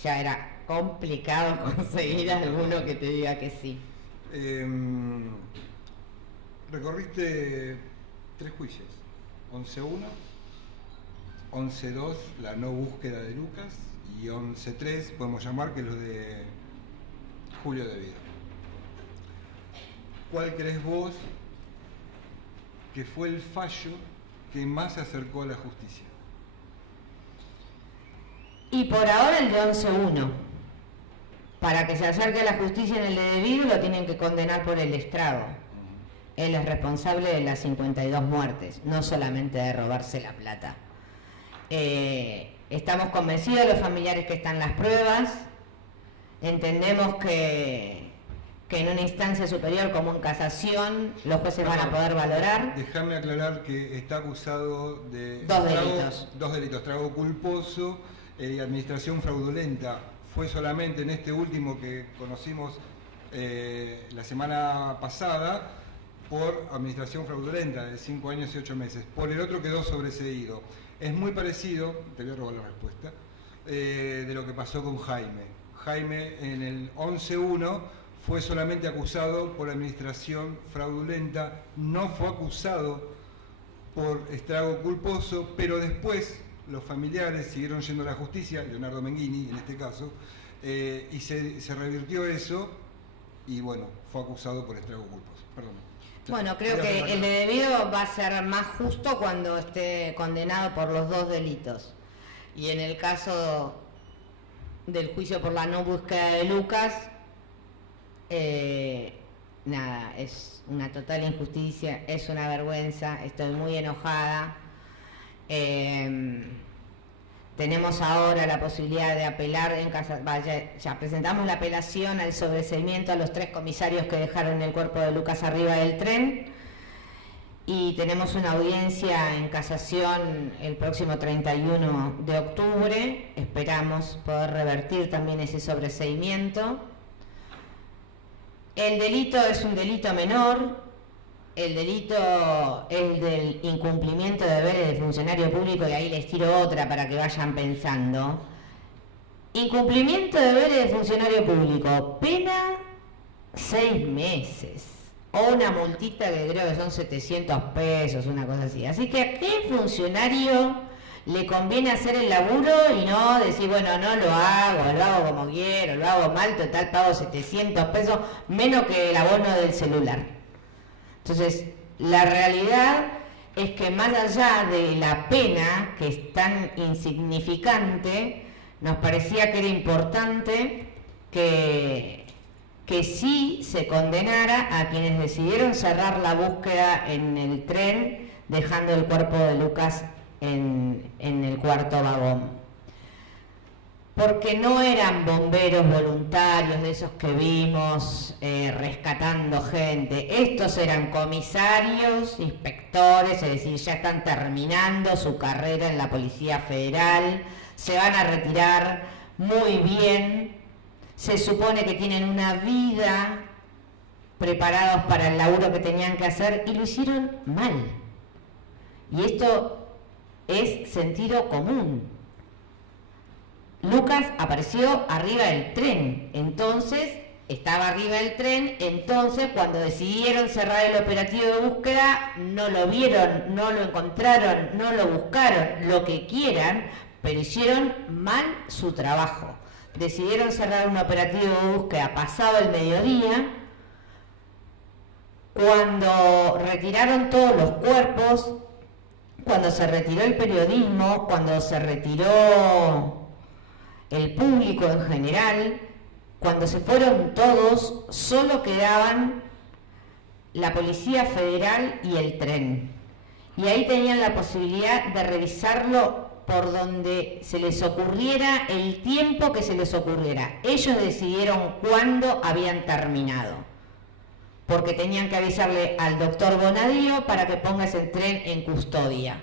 ya era complicado conseguir alguno que te diga que sí. Recorriste 3 juicios, 11-1, 11-2, la no búsqueda de Lucas, y 11-3, podemos llamar, que es lo de Julio De Vido. ¿Cuál crees vos que fue el fallo que más se acercó a la justicia? Y por ahora el de 11-1. Para que se acerque a la justicia en el de Vido lo tienen que condenar por el estrago. Él es responsable de las 52 muertes, no solamente de robarse la plata. Estamos convencidos, los familiares, que están las pruebas. Entendemos que en una instancia superior como en casación los jueces van a poder valorar. Déjame aclarar que está acusado de dos delitos, trago culposo y administración fraudulenta. Fue solamente en este último que conocimos la semana pasada por administración fraudulenta de 5 años y 8 meses. Por el otro quedó sobreseído. Es muy parecido, te voy a robar la respuesta, de lo que pasó con Jaime. Jaime en el 11-1 fue solamente acusado por administración fraudulenta, no fue acusado por estrago culposo, pero después los familiares siguieron yendo a la justicia, Leonardo Menghini en este caso, y se revirtió eso y bueno, fue acusado por estrago culposo. Perdón. Bueno, creo que el de debido va a ser más justo cuando esté condenado por los 2 delitos. Y en el caso del juicio por la no búsqueda de Lucas, nada, es una total injusticia, es una vergüenza, estoy muy enojada. Tenemos ahora la posibilidad de apelar ya presentamos la apelación al sobreseimiento a los 3 comisarios que dejaron el cuerpo de Lucas arriba del tren y tenemos una audiencia en casación el próximo 31 de octubre, esperamos poder revertir también ese sobreseimiento. El delito es un delito menor. El delito es del incumplimiento de deberes del funcionario público y ahí les tiro otra para que vayan pensando. Incumplimiento de deberes del funcionario público, pena 6 meses o una multita que creo que son 700 pesos, una cosa así. Así que ¿a qué funcionario le conviene hacer el laburo y no decir, bueno, no lo hago como quiero, lo hago mal, total pago 700 pesos, menos que el abono del celular? Entonces, la realidad es que más allá de la pena, que es tan insignificante, nos parecía que era importante que sí se condenara a quienes decidieron cerrar la búsqueda en el tren, dejando el cuerpo de Lucas en el cuarto vagón. Porque no eran bomberos voluntarios de esos que vimos rescatando gente. Estos eran comisarios, inspectores, es decir, ya están terminando su carrera en la Policía Federal, se van a retirar muy bien, se supone que tienen una vida preparados para el laburo que tenían que hacer y lo hicieron mal. Y esto es sentido común. Lucas apareció arriba del tren, entonces estaba arriba del tren, entonces cuando decidieron cerrar el operativo de búsqueda no lo vieron, no lo encontraron, no lo buscaron, lo que quieran, pero hicieron mal su trabajo. Decidieron cerrar un operativo de búsqueda pasado el mediodía, cuando retiraron todos los cuerpos, cuando se retiró el periodismo, cuando se retiró el público en general, cuando se fueron todos, solo quedaban la Policía Federal y el tren. Y ahí tenían la posibilidad de revisarlo por donde se les ocurriera, el tiempo que se les ocurriera. Ellos decidieron cuándo habían terminado, porque tenían que avisarle al doctor Bonadío para que ponga ese tren en custodia.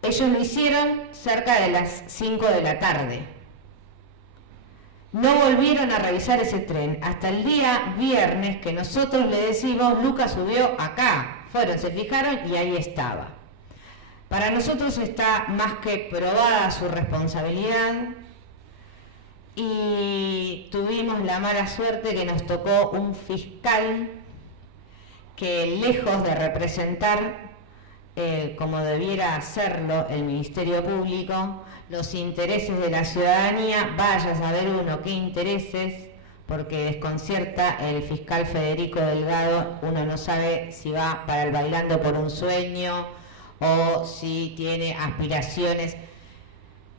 Ellos lo hicieron cerca de las 5 de la tarde. No volvieron a revisar ese tren hasta el día viernes que nosotros le decimos, Lucas subió acá. Fueron, se fijaron y ahí estaba. Para nosotros está más que probada su responsabilidad y tuvimos la mala suerte que nos tocó un fiscal que, lejos de representar como debiera hacerlo el Ministerio Público, los intereses de la ciudadanía, vaya a saber uno qué intereses, porque desconcierta el fiscal Federico Delgado, uno no sabe si va para el Bailando por un Sueño o si tiene aspiraciones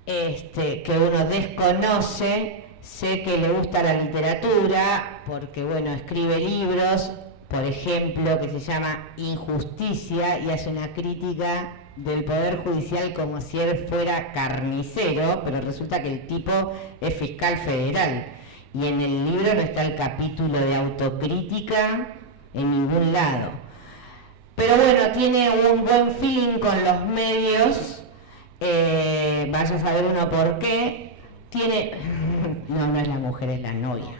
que uno desconoce. Sé que le gusta la literatura, porque bueno, escribe libros, por ejemplo, que se llama Injusticia, y hace una crítica del Poder Judicial como si él fuera carnicero, pero resulta que el tipo es fiscal federal. Y en el libro no está el capítulo de autocrítica en ningún lado. Pero bueno, tiene un buen feeling con los medios, vaya a saber uno por qué. No es la mujer, es la novia.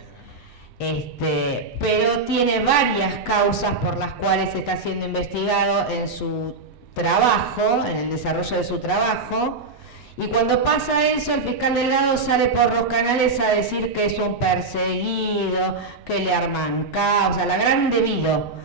Pero tiene varias causas por las cuales está siendo investigado en su trabajo, en el desarrollo de su trabajo, Y cuando pasa eso, el fiscal Delgado sale por los canales a decir que es un perseguido, que le arman causa, la gran debido.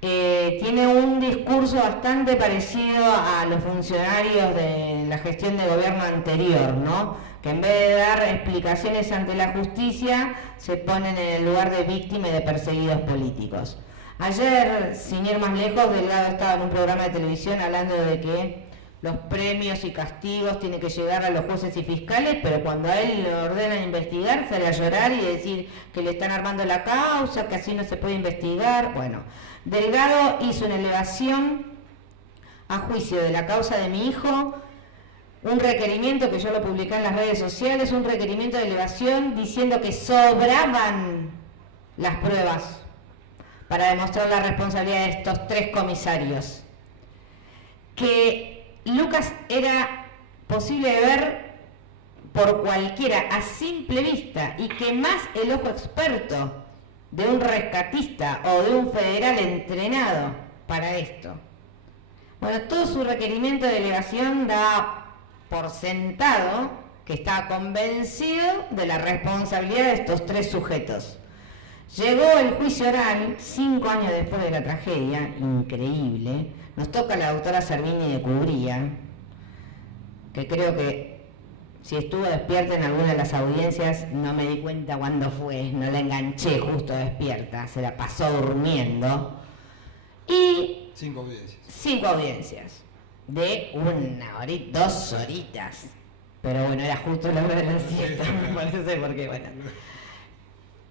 Tiene un discurso bastante parecido a los funcionarios de la gestión de gobierno anterior, ¿no? Que en vez de dar explicaciones ante la justicia, se ponen en el lugar de víctimas y de perseguidos políticos. Ayer, sin ir más lejos, Delgado estaba en un programa de televisión hablando de que los premios y castigos tienen que llegar a los jueces y fiscales, pero cuando a él le ordenan investigar, sale a llorar y decir que le están armando la causa, que así no se puede investigar. Bueno, Delgado hizo una elevación a juicio de la causa de mi hijo, un requerimiento que yo lo publiqué en las redes sociales, un requerimiento de elevación diciendo que sobraban las pruebas para demostrar la responsabilidad de estos 3 comisarios. Que Lucas era posible de ver por cualquiera a simple vista y que más el ojo experto de un rescatista o de un federal entrenado para esto. Bueno, todo su requerimiento de elevación da por sentado que estaba convencido de la responsabilidad de estos 3 sujetos. Llegó el juicio oral 5 años después de la tragedia, increíble. Nos toca la doctora Servini de Cubría, que creo que si estuvo despierta en alguna de las audiencias, no me di cuenta cuándo fue, no la enganché justo despierta, se la pasó durmiendo. Y 5 audiencias. 5 audiencias, de 1 horita, 2 horitas. Pero bueno, era justo la hora de la siesta, me parece, porque bueno.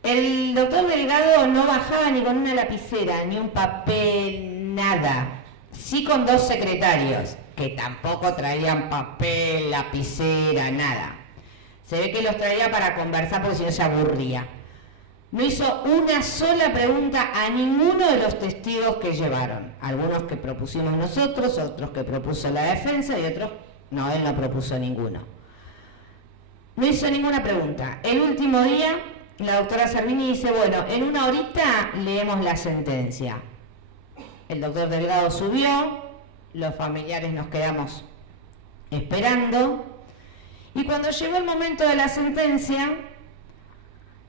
El doctor Delgado no bajaba ni con una lapicera, ni un papel, nada. Sí con 2 secretarios, que tampoco traían papel, lapicera, nada. Se ve que los traía para conversar porque si no se aburría. No hizo una sola pregunta a ninguno de los testigos que llevaron. Algunos que propusimos nosotros, otros que propuso la defensa y otros, no, él no propuso ninguno. No hizo ninguna pregunta. El último día, la doctora Servini dice, bueno, en 1 horita leemos la sentencia. El doctor Delgado subió, los familiares nos quedamos esperando, y cuando llegó el momento de la sentencia,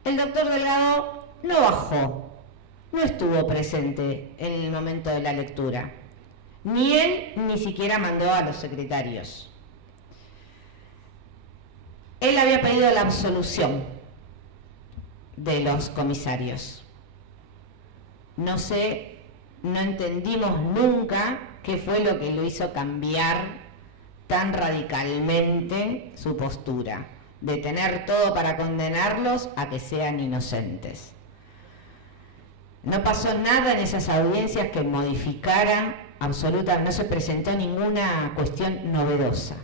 el doctor Delgado no bajó, no estuvo presente en el momento de la lectura. Ni él, ni siquiera mandó a los secretarios. Él había pedido la absolución de los comisarios. No sé, no entendimos nunca qué fue lo que lo hizo cambiar tan radicalmente su postura, de tener todo para condenarlos a que sean inocentes. No pasó nada en esas audiencias que modificara absolutamente, no se presentó ninguna cuestión novedosa.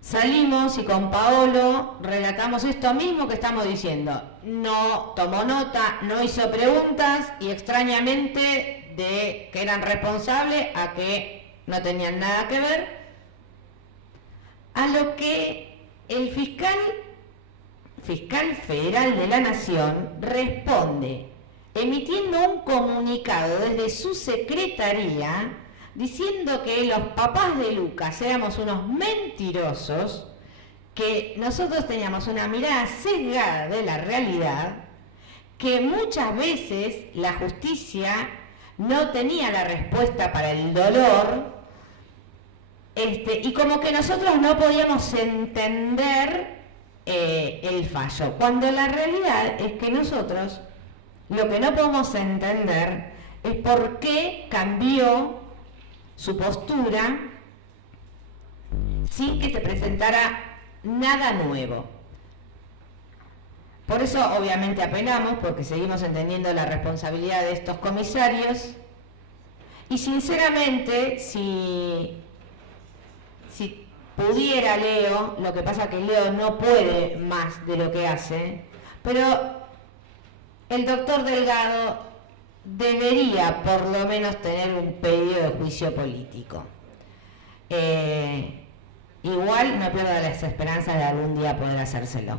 Salimos y con Paolo relatamos esto mismo que estamos diciendo. No tomó nota, no hizo preguntas y extrañamente de que eran responsables a que no tenían nada que ver. A lo que el fiscal federal de la Nación responde emitiendo un comunicado desde su secretaría diciendo que los papás de Lucas éramos unos mentirosos, que nosotros teníamos una mirada sesgada de la realidad, que muchas veces la justicia no tenía la respuesta para el dolor, y como que nosotros no podíamos entender el fallo, cuando la realidad es que nosotros lo que no podemos entender es por qué cambió su postura sin que se presentara nada nuevo. Por eso obviamente apelamos, porque seguimos entendiendo la responsabilidad de estos comisarios, y sinceramente si pudiera Leo, lo que pasa que Leo no puede más de lo que hace, pero el doctor Delgado debería por lo menos tener un pedido de juicio político. Igual no pierdo las esperanzas de algún día poder hacérselo.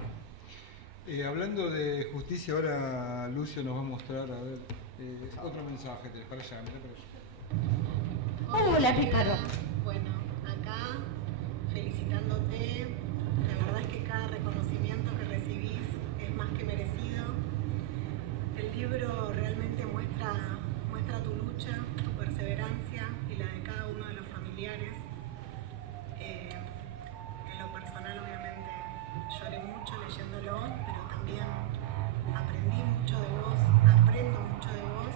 Hablando de justicia, ahora Lucio nos va a mostrar, a ver, otro mensaje, para allá, mira para allá. Hola, Pícaro. Bueno, acá felicitándote. La verdad es que cada reconocimiento que recibís es más que merecido. El libro realmente muestra tu lucha, tu perseverancia y la de cada uno de los familiares. En lo personal, obviamente, lloré mucho leyéndolo, pero también aprendí mucho de vos, aprendo mucho de vos.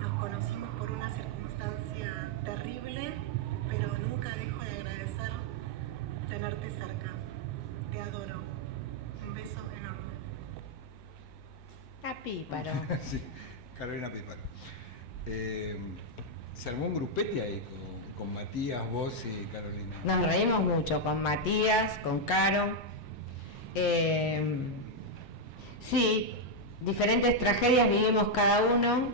Nos conocimos por una circunstancia terrible, pero nunca dejo de agradecer tenerte cerca. Te adoro. Un beso enorme. A Píparo. Sí, Carolina Píparo. Se armó un grupete ahí con Matías, vos y Carolina. Nos reímos mucho con Matías, con Caro. Sí, diferentes tragedias vivimos cada uno.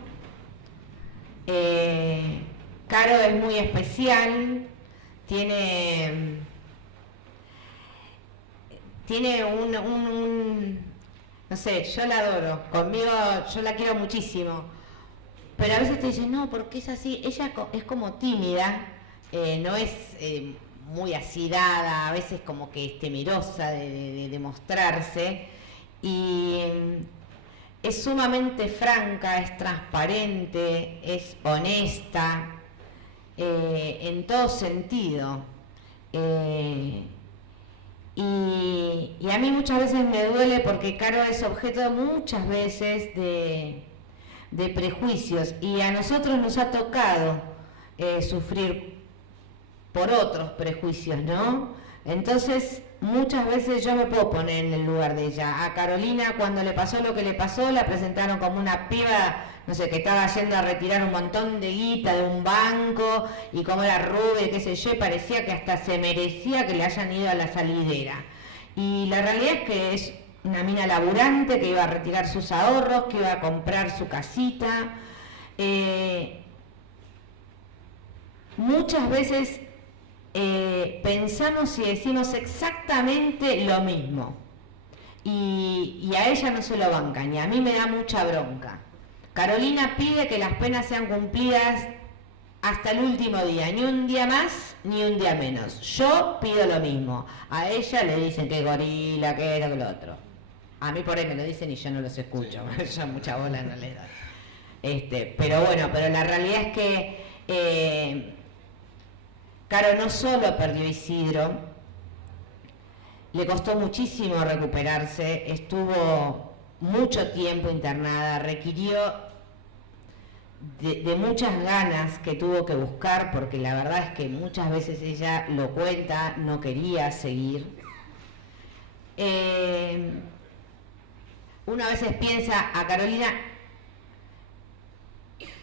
Caro es muy especial, tiene un no sé, yo la adoro, conmigo yo la quiero muchísimo, pero a veces te dicen, no, porque es así, ella es como tímida, no es muy así dada, a veces como que es temerosa de mostrarse, y es sumamente franca, es transparente, es honesta, en todo sentido. Y a mí muchas veces me duele porque Caro es objeto muchas veces de prejuicios, y a nosotros nos ha tocado sufrir por otros prejuicios, ¿no? Entonces muchas veces yo me puedo poner en el lugar de ella. A Carolina, cuando le pasó lo que le pasó, la presentaron como una piba, no sé, que estaba yendo a retirar un montón de guita de un banco, y como era rubia, qué sé yo, y parecía que hasta se merecía que le hayan ido a la salidera. Y la realidad es que es una mina laburante que iba a retirar sus ahorros, que iba a comprar su casita. Muchas veces pensamos y decimos exactamente lo mismo, y a ella no se lo bancan, y a mí me da mucha bronca. Carolina pide que las penas sean cumplidas hasta el último día, ni un día más ni un día menos. Yo pido lo mismo. A ella le dicen que gorila, que era, que lo otro. A mí por ahí me lo dicen y yo no los escucho, yo mucha bola no les doy. Pero bueno, pero la realidad es que Caro no solo perdió a Isidro, le costó muchísimo recuperarse, estuvo mucho tiempo internada, requirió de muchas ganas que tuvo que buscar, porque la verdad es que muchas veces ella lo cuenta, no quería seguir. Uno a veces piensa, a Carolina,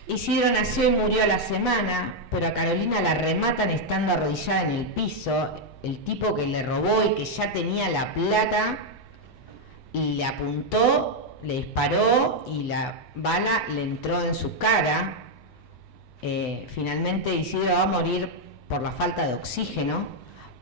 Isidro nació y murió a la semana, pero a Carolina la rematan estando arrodillada en el piso, el tipo que le robó y que ya tenía la plata, y le apuntó, le disparó y la bala le entró en su cara. Finalmente Isidro va a morir por la falta de oxígeno,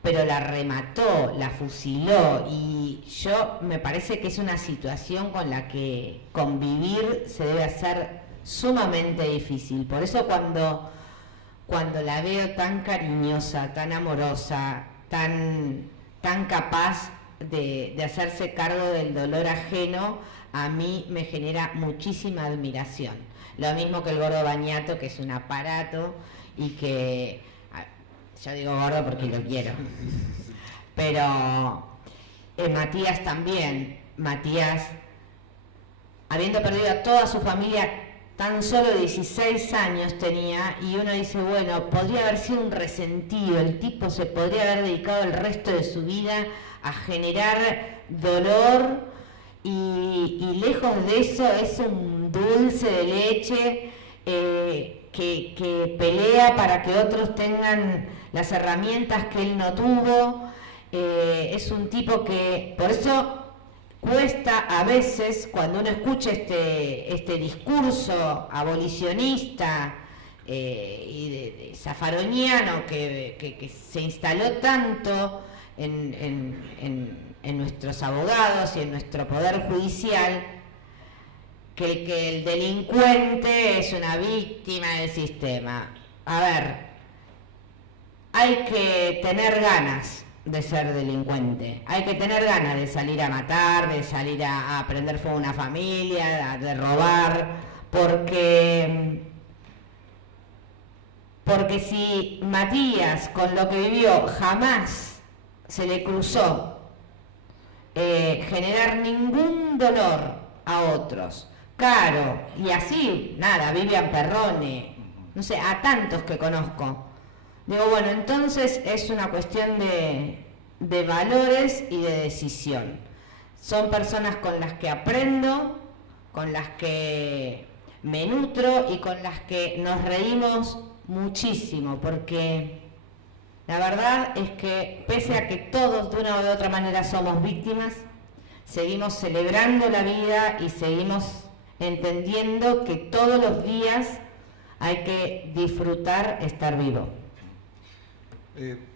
pero la remató, la fusiló, y yo me parece que es una situación con la que convivir se debe hacer sumamente difícil. Por eso cuando la veo tan cariñosa, tan amorosa, tan capaz de hacerse cargo del dolor ajeno, a mí me genera muchísima admiración. Lo mismo que el gordo Bañato, que es un aparato, y que, yo digo gordo porque lo quiero, pero Matías también. Matías, habiendo perdido a toda su familia, tan solo 16 años tenía, y uno dice, bueno, podría haber sido un resentido, el tipo se podría haber dedicado el resto de su vida a generar dolor, y lejos de eso es un dulce de leche que pelea para que otros tengan las herramientas que él no tuvo. Es un tipo que, por eso cuesta a veces, cuando uno escucha este discurso abolicionista y zafaroniano que se instaló tanto en nuestros abogados y en nuestro poder judicial, que el delincuente es una víctima del sistema. A ver, hay que tener ganas de ser delincuente, hay que tener ganas de salir a matar, de salir a prender fuego a una familia, de robar, porque si Matías, con lo que vivió, jamás se le cruzó generar ningún dolor a otros, Caro, y así, nada, Vivian Perrone, no sé, a tantos que conozco. Digo, bueno, entonces es una cuestión de valores y de decisión. Son personas con las que aprendo, con las que me nutro y con las que nos reímos muchísimo, porque la verdad es que pese a que todos de una u otra manera somos víctimas, seguimos celebrando la vida y seguimos entendiendo que todos los días hay que disfrutar estar vivo.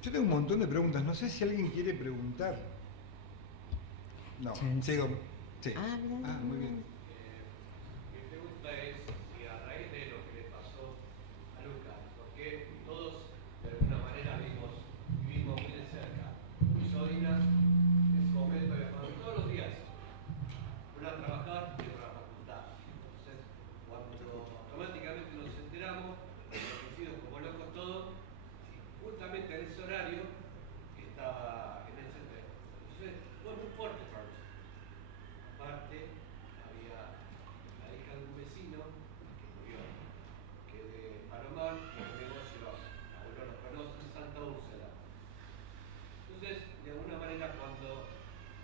Yo tengo un montón de preguntas, no sé si alguien quiere preguntar. No, sigo. Sí. Muy bien. Mi pregunta es si a raíz de lo que le pasó a Lucas, porque todos de alguna manera vivimos muy de cerca. Mi sobrina en su momento viajaba todos los días, una a trabajar y otra a la facultad. Entonces, cuando automáticamente nos enteramos, enloquecidos como locos todos, justamente en ese horario estaba en ese tren. Entonces, fue muy fuerte para nosotros. Aparte, había la hija de un vecino que murió, que de Palomar, que el negocio, algunos lo conocen, Santa Úrsula. Entonces, de alguna manera, cuando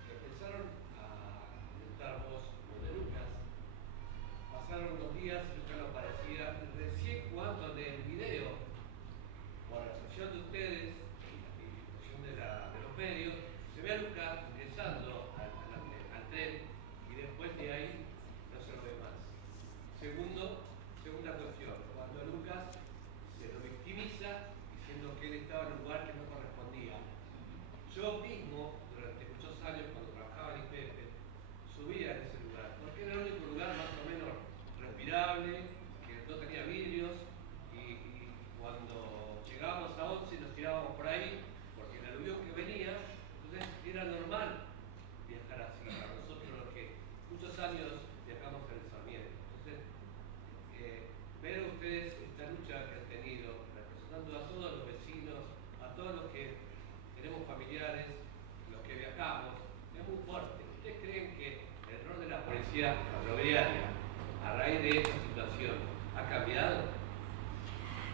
empezaron a comentar vos lo de Lucas, pasaron unos días y Lucas no aparecía, recién cuando en el video, por la excepción de ustedes y la difusión de los medios, se ve a Lucas ingresando al tren y después de ahí no se lo ve más. Segunda cuestión, cuando a Lucas se lo victimiza diciendo que él estaba en un lugar que no correspondía. Yo mismo, durante muchos años, cuando trabajaba en IPF, subía a ese lugar, porque era el único lugar más o menos respirable, que no tenía vidrios, y cuando llegábamos a 11 nos tirábamos por ahí, porque el aluvión que venía, entonces era normal viajar así, para nosotros los que muchos años viajamos en el Sarmiento. Entonces, ver ustedes esta lucha que han tenido, representando a todos los vecinos, a todos los que tenemos familiares, los que viajamos, es muy fuerte. ¿Ustedes creen que el rol de la policía ferroviaria, a raíz de esta situación, ha cambiado?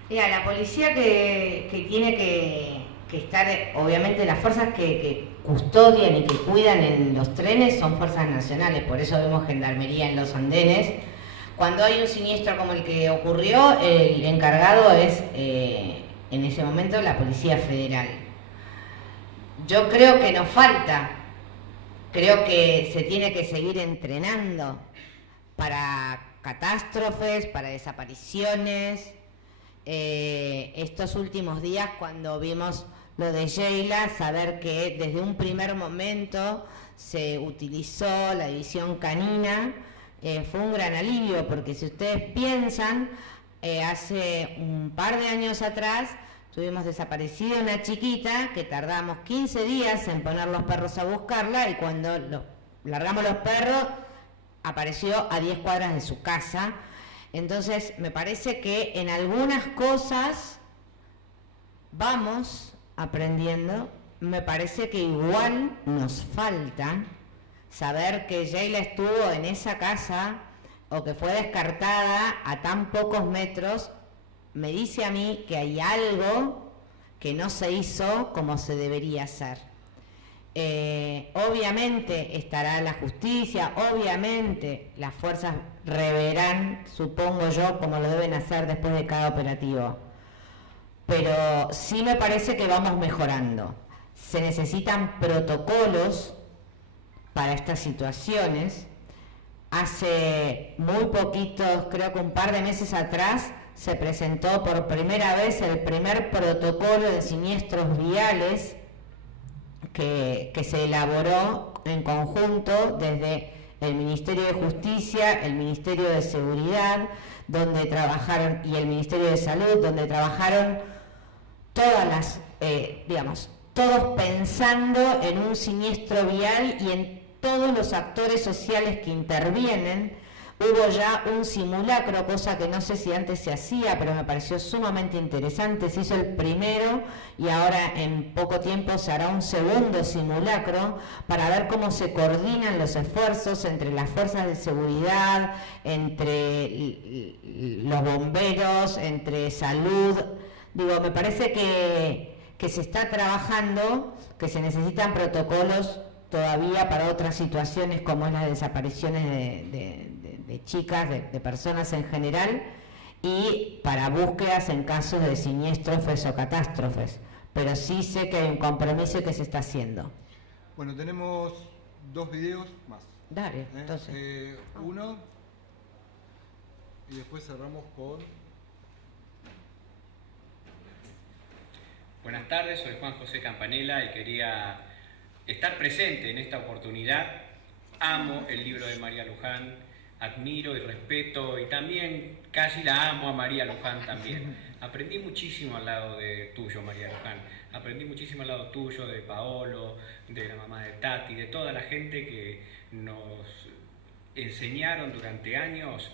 Mira, la policía que tiene que estar, obviamente las fuerzas que custodian y que cuidan en los trenes son fuerzas nacionales, por eso vemos gendarmería en los andenes. Cuando hay un siniestro como el que ocurrió, el encargado es en ese momento la Policía Federal. Yo creo que nos falta, creo que se tiene que seguir entrenando para catástrofes, para desapariciones. Estos últimos días, cuando vimos lo de Sheila, saber que desde un primer momento se utilizó la división canina, fue un gran alivio, porque si ustedes piensan, hace un par de años atrás tuvimos desaparecida una chiquita que tardamos 15 días en poner los perros a buscarla, y cuando largamos los perros apareció a 10 cuadras de su casa. Entonces me parece que en algunas cosas vamos aprendiendo. Me parece que igual nos falta saber que Sheila estuvo en esa casa o que fue descartada a tan pocos metros. Me dice a mí que hay algo que no se hizo como se debería hacer. Obviamente estará la justicia, obviamente las fuerzas reverán, supongo yo, como lo deben hacer después de cada operativo. Pero sí me parece que vamos mejorando. Se necesitan protocolos para estas situaciones. Hace muy poquitos, creo que un par de meses atrás, se presentó por primera vez el primer protocolo de siniestros viales que se elaboró en conjunto desde el Ministerio de Justicia, el Ministerio de Seguridad, donde trabajaron, y el Ministerio de Salud, donde trabajaron todas las, digamos, todos pensando en un siniestro vial y en todos los actores sociales que intervienen. Hubo ya un simulacro, cosa que no sé si antes se hacía, pero me pareció sumamente interesante. Se hizo el primero y ahora en poco tiempo se hará un segundo simulacro para ver cómo se coordinan los esfuerzos entre las fuerzas de seguridad, entre los bomberos, entre salud. Digo, me parece que se está trabajando, que se necesitan protocolos todavía para otras situaciones como es las desapariciones de chicas, de personas en general, y para búsquedas en casos de siniestros o catástrofes. Pero sí sé que hay un compromiso que se está haciendo. Bueno, tenemos 2 videos más. Dale, entonces. Uno, y después cerramos con... Buenas tardes, soy Juan José Campanella y quería estar presente en esta oportunidad. Amo el libro de María Luján, admiro y respeto, y también casi la amo a María Luján también. Aprendí muchísimo al lado tuyo, María Luján. Aprendí muchísimo al lado tuyo, de Paolo, de la mamá de Tati, de toda la gente que nos enseñaron durante años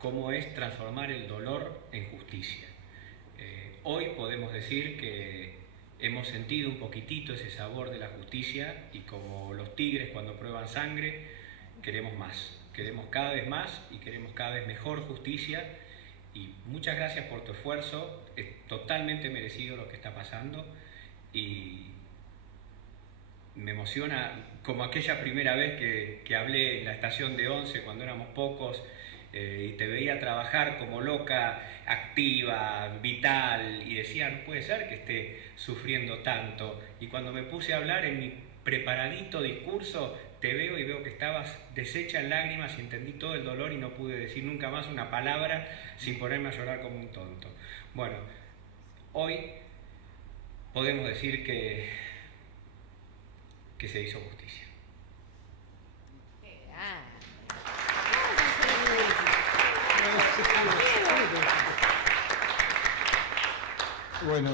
cómo es transformar el dolor en justicia. Hoy podemos decir que hemos sentido un poquitito ese sabor de la justicia, y como los tigres cuando prueban sangre, queremos más. Queremos cada vez más y queremos cada vez mejor justicia, y muchas gracias por tu esfuerzo. Es totalmente merecido lo que está pasando y me emociona como aquella primera vez que hablé en la estación de 11 cuando éramos pocos, y te veía trabajar como loca, activa, vital, y decía, no puede ser que esté sufriendo tanto. Y cuando me puse a hablar en mi preparadito discurso, te veo y veo que estabas deshecha en lágrimas, y entendí todo el dolor y no pude decir nunca más una palabra sin ponerme a llorar como un tonto. Bueno, hoy podemos decir que se hizo justicia. Bueno,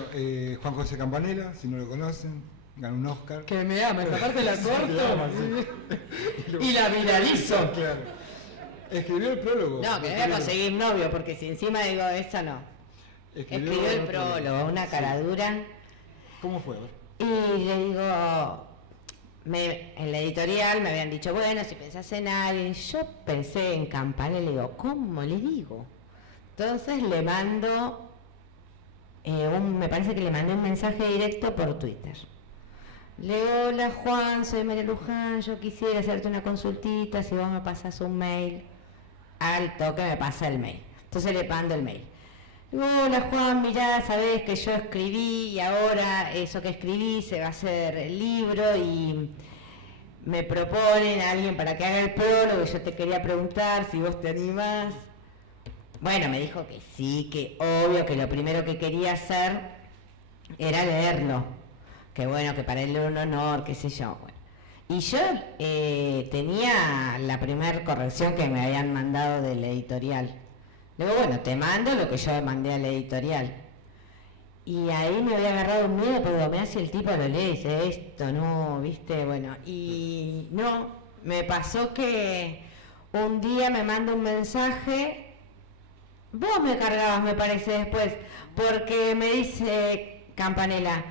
Juan José Campanella, si no lo conocen, ganó un Oscar. Que me ama, esta parte la corto y la viralizo. Claro. Escribió el prólogo. No, que debe conseguir novio, porque si encima digo eso no. Escribió el prólogo, una cara dura. ¿Cómo fue? A ver. Y le digo, en la editorial me habían dicho, bueno, si pensás en alguien, yo pensé en Campanella, y le digo, ¿cómo le digo? Entonces le mando, me parece que le mandé un mensaje directo por Twitter. Le digo, hola Juan, soy María Luján, yo quisiera hacerte una consultita, si vos me pasas un mail. Al toque me pasa el mail. Entonces le mando el mail. Le digo, hola Juan, mirá, sabés que yo escribí y ahora eso que escribí se va a hacer el libro y me proponen a alguien para que haga el prólogo, y yo te quería preguntar si vos te animás. Bueno, me dijo que sí, que obvio, que lo primero que quería hacer era leerlo. Que bueno, que para él era un honor, qué sé yo. Bueno. Y yo tenía la primera corrección que me habían mandado del editorial. Le digo, bueno, te mando lo que yo mandé al editorial. Y ahí me había agarrado un miedo, pero me hace el tipo lo lee y dice, esto no, viste, bueno. Y no, me pasó que un día me manda un mensaje. Vos me cargabas, me parece, después, porque me dice Campanella,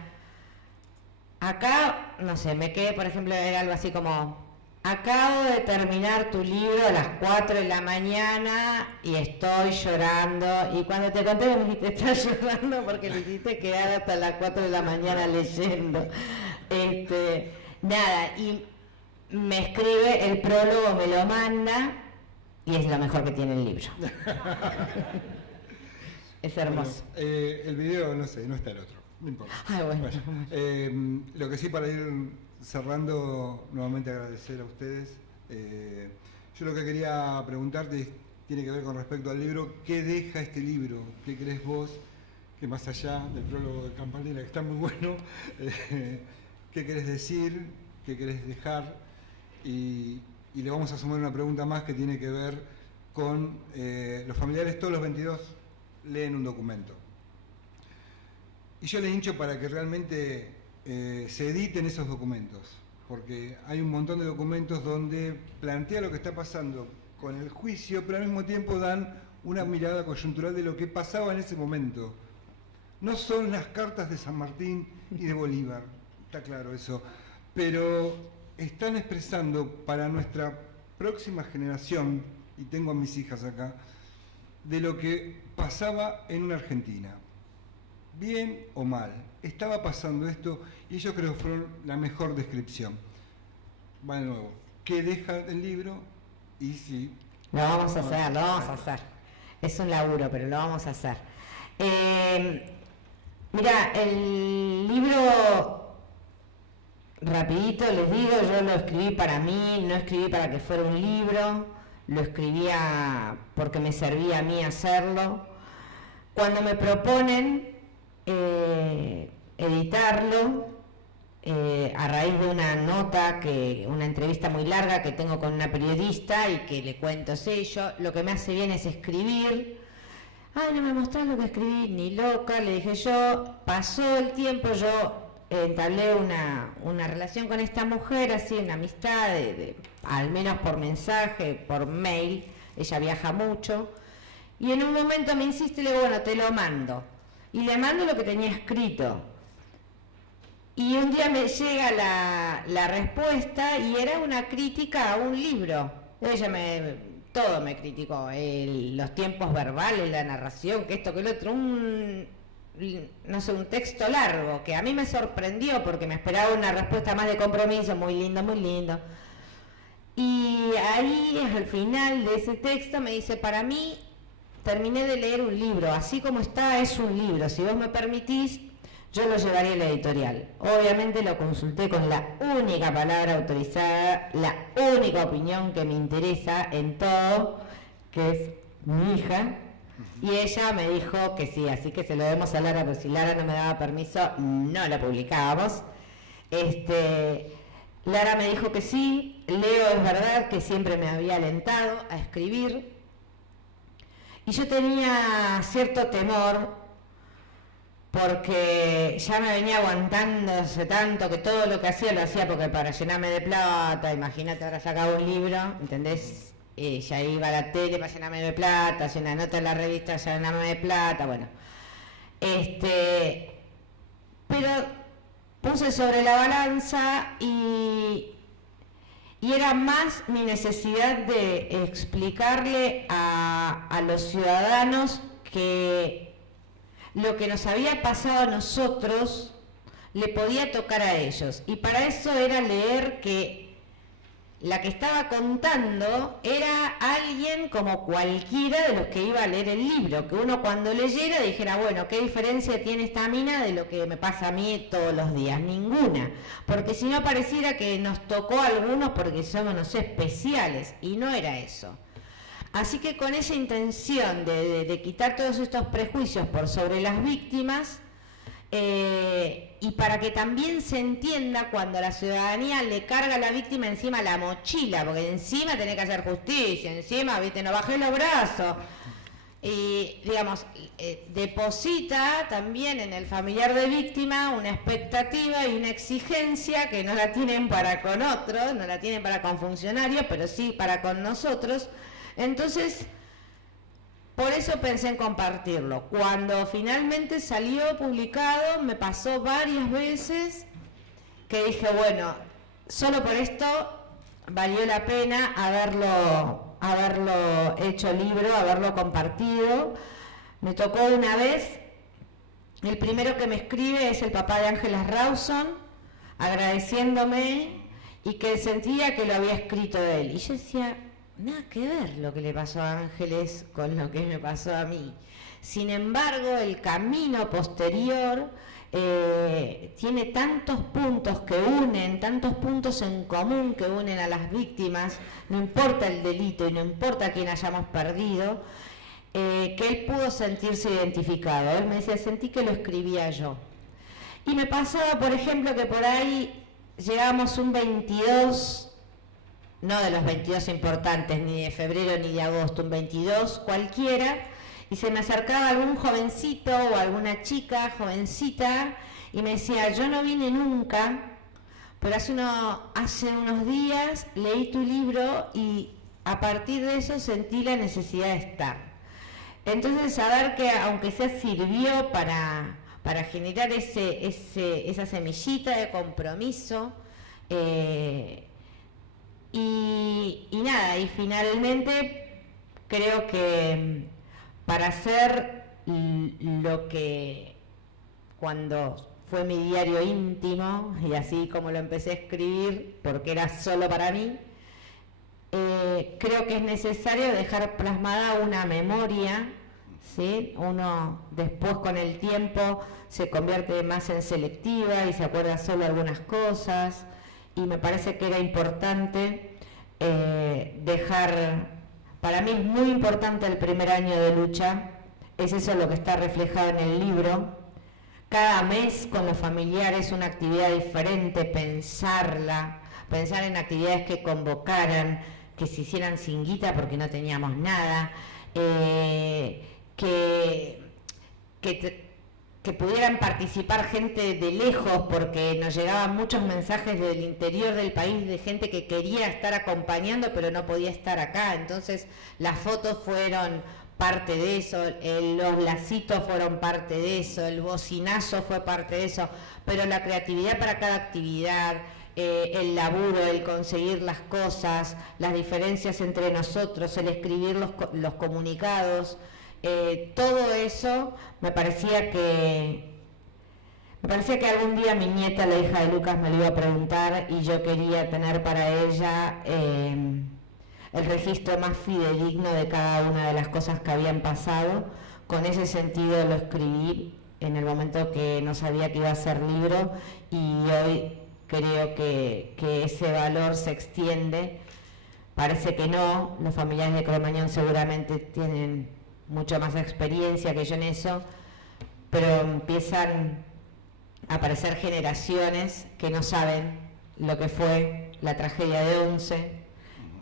acá, no sé, me quedé, por ejemplo, era algo así como, acabo de terminar tu libro a las 4 de la mañana y estoy llorando. Y cuando te conté me dijiste, estás llorando porque le hiciste quedar hasta las 4 de la mañana leyendo. Nada, y me escribe el prólogo, me lo manda. Y es lo mejor que tiene el libro. Es hermoso. Bueno, el video, no sé, no está el otro. No importa. Ay, bueno. Lo que sí, para ir cerrando, nuevamente agradecer a ustedes. Yo lo que quería preguntarte tiene que ver con respecto al libro. ¿Qué deja este libro? ¿Qué crees vos? Que más allá del prólogo de Campanella, que está muy bueno, ¿qué querés decir? ¿Qué querés dejar? Y le vamos a sumar una pregunta más que tiene que ver con los familiares. Todos los 22 leen un documento. Y yo les hincho para que realmente se editen esos documentos, porque hay un montón de documentos donde plantea lo que está pasando con el juicio, pero al mismo tiempo dan una mirada coyuntural de lo que pasaba en ese momento. No son las cartas de San Martín y de Bolívar, está claro eso, pero están expresando para nuestra próxima generación, y tengo a mis hijas acá, de lo que pasaba en una Argentina. Bien o mal, estaba pasando esto y yo creo que fueron la mejor descripción. Va de nuevo, ¿qué deja el libro? Y sí. Lo vamos a hacer, lo vamos a hacer. Es un laburo, pero lo vamos a hacer. Mira, el libro, rapidito les digo, yo lo escribí para mí, no escribí para que fuera un libro, lo escribía porque me servía a mí hacerlo. Cuando me proponen editarlo, a raíz de una nota, una entrevista muy larga que tengo con una periodista y que le cuento, sí, yo lo que me hace bien es escribir. Ay, no me mostrás lo que escribí, ni loca, le dije yo. Pasó el tiempo, yo entablé una relación con esta mujer, así, una amistad, al menos por mensaje, por mail. Ella viaja mucho. Y en un momento me insiste y le digo, bueno, te lo mando. Y le mando lo que tenía escrito. Y un día me llega la respuesta y era una crítica a un libro. Ella todo me criticó, los tiempos verbales, la narración, que esto, que el otro, un texto largo que a mí me sorprendió porque me esperaba una respuesta más de compromiso, muy lindo, muy lindo. Y ahí, al final de ese texto, me dice, para mí, terminé de leer un libro, así como está, es un libro, si vos me permitís, yo lo llevaría a la editorial. Obviamente lo consulté con la única palabra autorizada, la única opinión que me interesa en todo, que es mi hija, y ella me dijo que sí, así que se lo demos a Lara, pero si Lara no me daba permiso, no la publicábamos. Lara me dijo que sí. Leo, es verdad que siempre me había alentado a escribir, y yo tenía cierto temor porque ya me venía aguantándose tanto que todo lo que hacía lo hacía porque para llenarme de plata. Imagínate, ahora sacaba un libro, ¿entendés? Ya iba a la tele para llenarme de plata, hacía una nota en la revista para llenarme de plata, bueno. Pero puse sobre la balanza y era más mi necesidad de explicarle a los ciudadanos que lo que nos había pasado a nosotros le podía tocar a ellos. Y para eso era leer que la que estaba contando era alguien como cualquiera de los que iba a leer el libro, que uno cuando leyera dijera, bueno, ¿qué diferencia tiene esta mina de lo que me pasa a mí todos los días? Ninguna, porque si no pareciera que nos tocó a algunos porque somos, no sé, especiales, y no era eso. Así que con esa intención de quitar todos estos prejuicios por sobre las víctimas, y para que también se entienda cuando la ciudadanía le carga a la víctima encima la mochila, porque encima tenés que hacer justicia, encima, viste, no bajé los brazos, y digamos, deposita también en el familiar de víctima una expectativa y una exigencia que no la tienen para con otros, no la tienen para con funcionarios, pero sí para con nosotros. Entonces, por eso pensé en compartirlo. Cuando finalmente salió publicado, me pasó varias veces que dije, bueno, solo por esto valió la pena haberlo hecho libro, haberlo compartido. Me tocó una vez, el primero que me escribe es el papá de Ángeles Rawson, agradeciéndome y que sentía que lo había escrito él. Y yo decía, nada que ver lo que le pasó a Ángeles con lo que me pasó a mí. Sin embargo, el camino posterior tiene tantos puntos que unen, tantos puntos en común que unen a las víctimas, no importa el delito y no importa quién hayamos perdido, que él pudo sentirse identificado. Él me decía, sentí que lo escribía yo. Y me pasaba, por ejemplo, que por ahí llegamos un 22, no de los 22 importantes, ni de febrero ni de agosto, un 22 cualquiera, y se me acercaba algún jovencito o alguna chica jovencita y me decía, yo no vine nunca, pero hace unos días leí tu libro y a partir de eso sentí la necesidad de estar. Entonces, saber que aunque sea sirvió para generar esa semillita de compromiso, y nada, y finalmente creo que para hacer lo que cuando fue mi diario íntimo, y así como lo empecé a escribir, porque era solo para mí, creo que es necesario dejar plasmada una memoria, ¿sí? Uno después con el tiempo se convierte más en selectiva y se acuerda solo algunas cosas, y me parece que era importante dejar, para mí es muy importante el primer año de lucha, es eso lo que está reflejado en el libro. Cada mes con los familiares una actividad diferente, pensar en actividades que convocaran, que se hicieran sin guita porque no teníamos nada, que pudieran participar gente de lejos, porque nos llegaban muchos mensajes del interior del país de gente que quería estar acompañando pero no podía estar acá. Entonces las fotos fueron parte de eso, los lacitos fueron parte de eso, el bocinazo fue parte de eso, pero la creatividad para cada actividad, el laburo, el conseguir las cosas, las diferencias entre nosotros, el escribir los comunicados, todo eso me parecía que algún día mi nieta, la hija de Lucas, me lo iba a preguntar, y yo quería tener para ella el registro más fidedigno de cada una de las cosas que habían pasado. Con ese sentido lo escribí en el momento que no sabía que iba a ser libro, y hoy creo que ese valor se extiende. Parece que no, los familiares de Cromañón seguramente tienen mucho más experiencia que yo en eso, pero empiezan a aparecer generaciones que no saben lo que fue la tragedia de Once,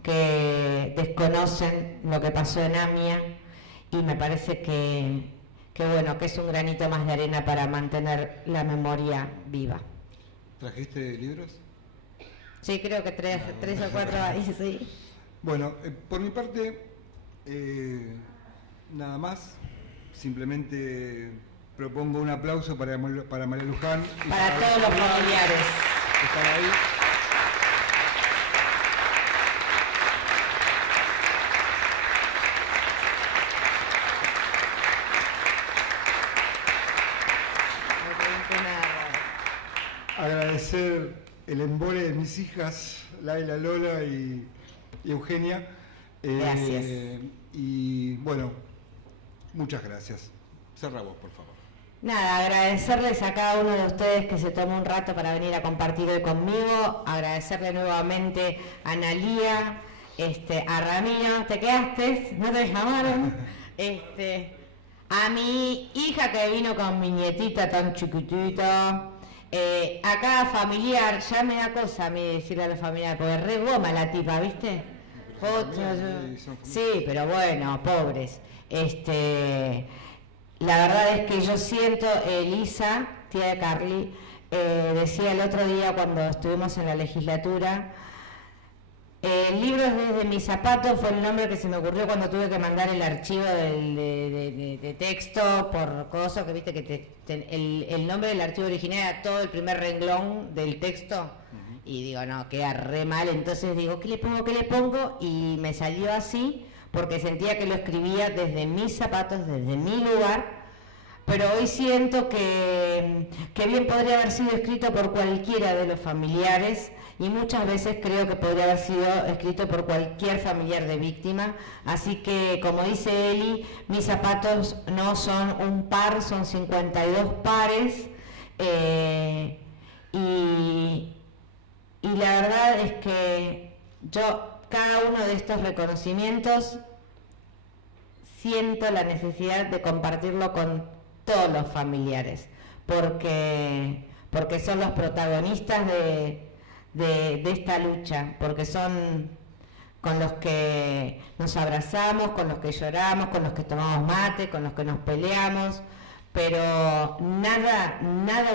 que desconocen lo que pasó en Amia, y me parece que bueno, que es un granito más de arena para mantener la memoria viva. ¿Trajiste libros? Sí, creo que tres o cuatro ahí, sí. Bueno, por mi parte, nada más. Simplemente propongo un aplauso para María Luján. Para todos los familiares. Que están ahí. Agradecer el embole de mis hijas, Laila, Lola y Eugenia. Gracias. Y bueno, muchas gracias. Cerra vos, por favor. Nada, agradecerles a cada uno de ustedes que se tomó un rato para venir a compartir hoy conmigo. Agradecerle nuevamente a Analía, a Ramiro, ¿te quedaste? ¿No te llamaron? A mi hija que vino con mi nietita tan chiquitita. A cada familiar, ya me da cosa a mí decirle a los familiares, porque re goma la tipa, ¿viste? Sí, pero bueno, pobres. La verdad es que yo siento, Elisa, tía de Carly, decía el otro día cuando estuvimos en la legislatura, el libro Desde mis zapatos fue el nombre que se me ocurrió cuando tuve que mandar el archivo de texto por cosas, que viste que el nombre del archivo original era todo el primer renglón del texto, y digo, no, queda re mal, entonces digo, ¿qué le pongo? Y me salió así, porque sentía que lo escribía desde mis zapatos, desde mi lugar, pero hoy siento que bien podría haber sido escrito por cualquiera de los familiares, y muchas veces creo que podría haber sido escrito por cualquier familiar de víctima. Así que, como dice Eli, mis zapatos no son un par, son 52 pares, y la verdad es que yo, cada uno de estos reconocimientos, siento la necesidad de compartirlo con todos los familiares, porque son los protagonistas de esta lucha, porque son con los que nos abrazamos, con los que lloramos, con los que tomamos mate, con los que nos peleamos, pero nada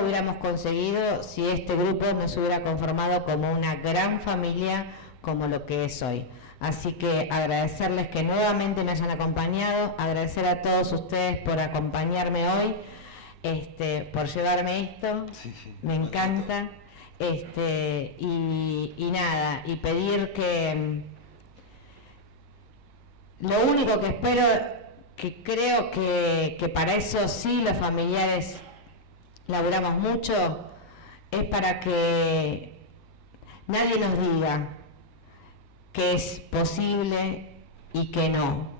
hubiéramos conseguido si este grupo no se hubiera conformado como una gran familia como lo que es hoy. Así que agradecerles que nuevamente me hayan acompañado, agradecer a todos ustedes por acompañarme hoy, por llevarme esto, me encanta, y nada, y pedir que lo único que espero, que creo que para eso sí los familiares laburamos mucho, es para que nadie nos diga que es posible y que no.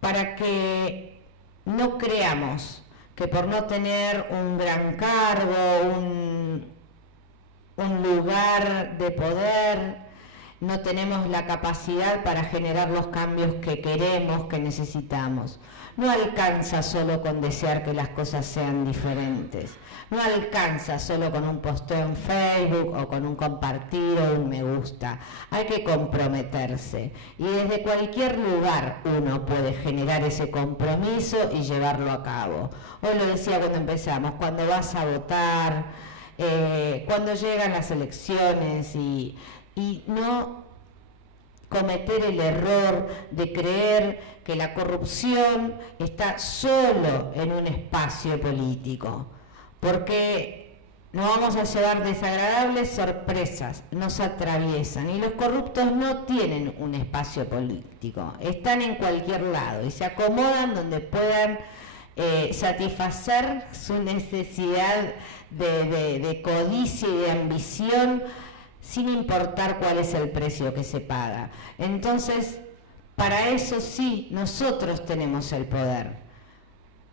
Para que no creamos que por no tener un gran cargo, un lugar de poder, no tenemos la capacidad para generar los cambios que queremos, que necesitamos. No alcanza solo con desear que las cosas sean diferentes. No alcanza solo con un posteo en Facebook o con un compartir o un me gusta. Hay que comprometerse. Y desde cualquier lugar uno puede generar ese compromiso y llevarlo a cabo. Hoy lo decía cuando empezamos, cuando vas a votar, cuando llegan las elecciones y no cometer el error de creer que la corrupción está solo en un espacio político, porque nos vamos a llevar desagradables sorpresas, nos atraviesan, y los corruptos no tienen un espacio político, están en cualquier lado y se acomodan donde puedan satisfacer su necesidad de codicia y de ambición, sin importar cuál es el precio que se paga. Entonces, para eso sí, nosotros tenemos el poder.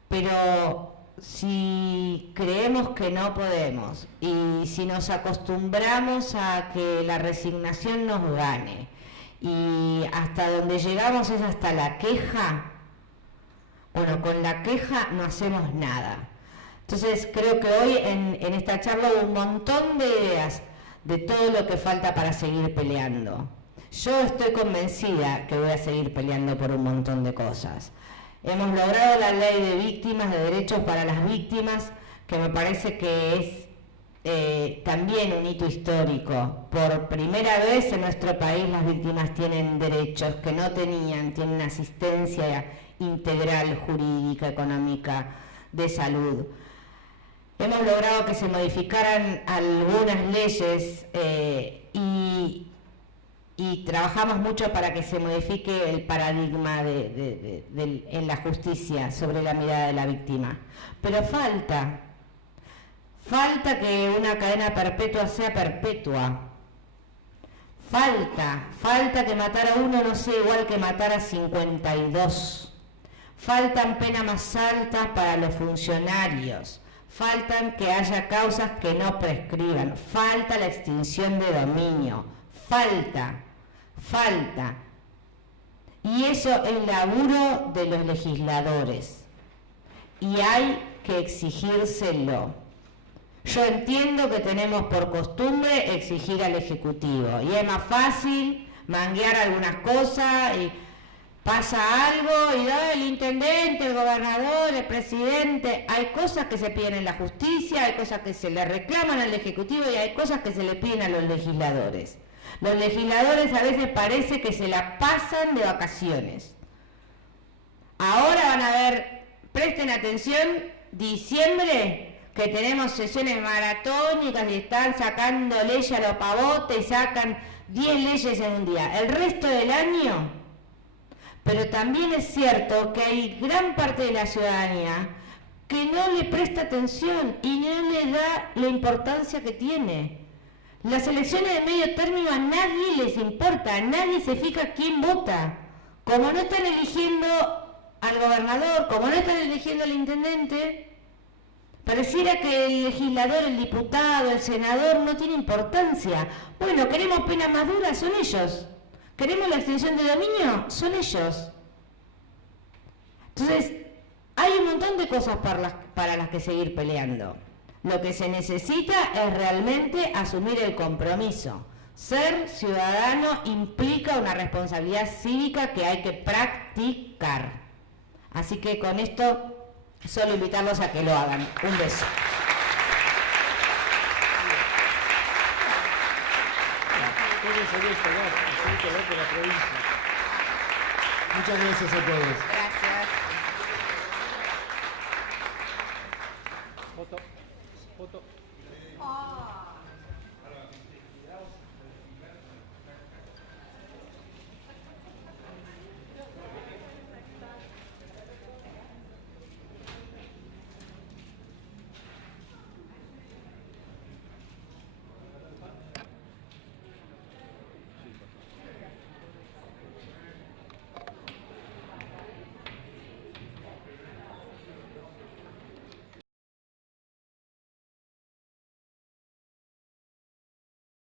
Pero si creemos que no podemos y si nos acostumbramos a que la resignación nos gane y hasta donde llegamos es hasta la queja, bueno, con la queja no hacemos nada. Entonces, creo que hoy en esta charla hubo un montón de ideas de todo lo que falta para seguir peleando. Yo estoy convencida que voy a seguir peleando por un montón de cosas. Hemos logrado la ley de víctimas, de derechos para las víctimas, que me parece que es también un hito histórico. Por primera vez en nuestro país las víctimas tienen derechos que no tenían, tienen asistencia integral, jurídica, económica, de salud. Hemos logrado que se modificaran algunas leyes y trabajamos mucho para que se modifique el paradigma en la justicia sobre la mirada de la víctima. Pero falta que una cadena perpetua sea perpetua. Falta que matar a uno no sea igual que matar a 52. Faltan penas más altas para los funcionarios. Faltan que haya causas que no prescriban, falta la extinción de dominio, falta. Y eso es laburo de los legisladores. Y hay que exigírselo. Yo entiendo que tenemos por costumbre exigir al Ejecutivo. Y es más fácil manguear algunas cosas y pasa algo y el intendente, el gobernador, el presidente, hay cosas que se piden en la justicia, hay cosas que se le reclaman al Ejecutivo y hay cosas que se le piden a los legisladores. Los legisladores a veces parece que se la pasan de vacaciones. Ahora van a ver, presten atención, diciembre, que tenemos sesiones maratónicas y están sacando leyes a los pavotes, sacan 10 leyes en un día. El resto del año. Pero también es cierto que hay gran parte de la ciudadanía que no le presta atención y no le da la importancia que tiene. Las elecciones de medio término a nadie les importa, a nadie se fija quién vota. Como no están eligiendo al gobernador, como no están eligiendo al intendente, pareciera que el legislador, el diputado, el senador no tiene importancia. Bueno, queremos penas más duras, son ellos. ¿Queremos la extensión de dominio? Son ellos. Entonces, hay un montón de cosas para las que seguir peleando. Lo que se necesita es realmente asumir el compromiso. Ser ciudadano implica una responsabilidad cívica que hay que practicar. Así que con esto, solo invitarlos a que lo hagan. Un beso. Muchas gracias a todos.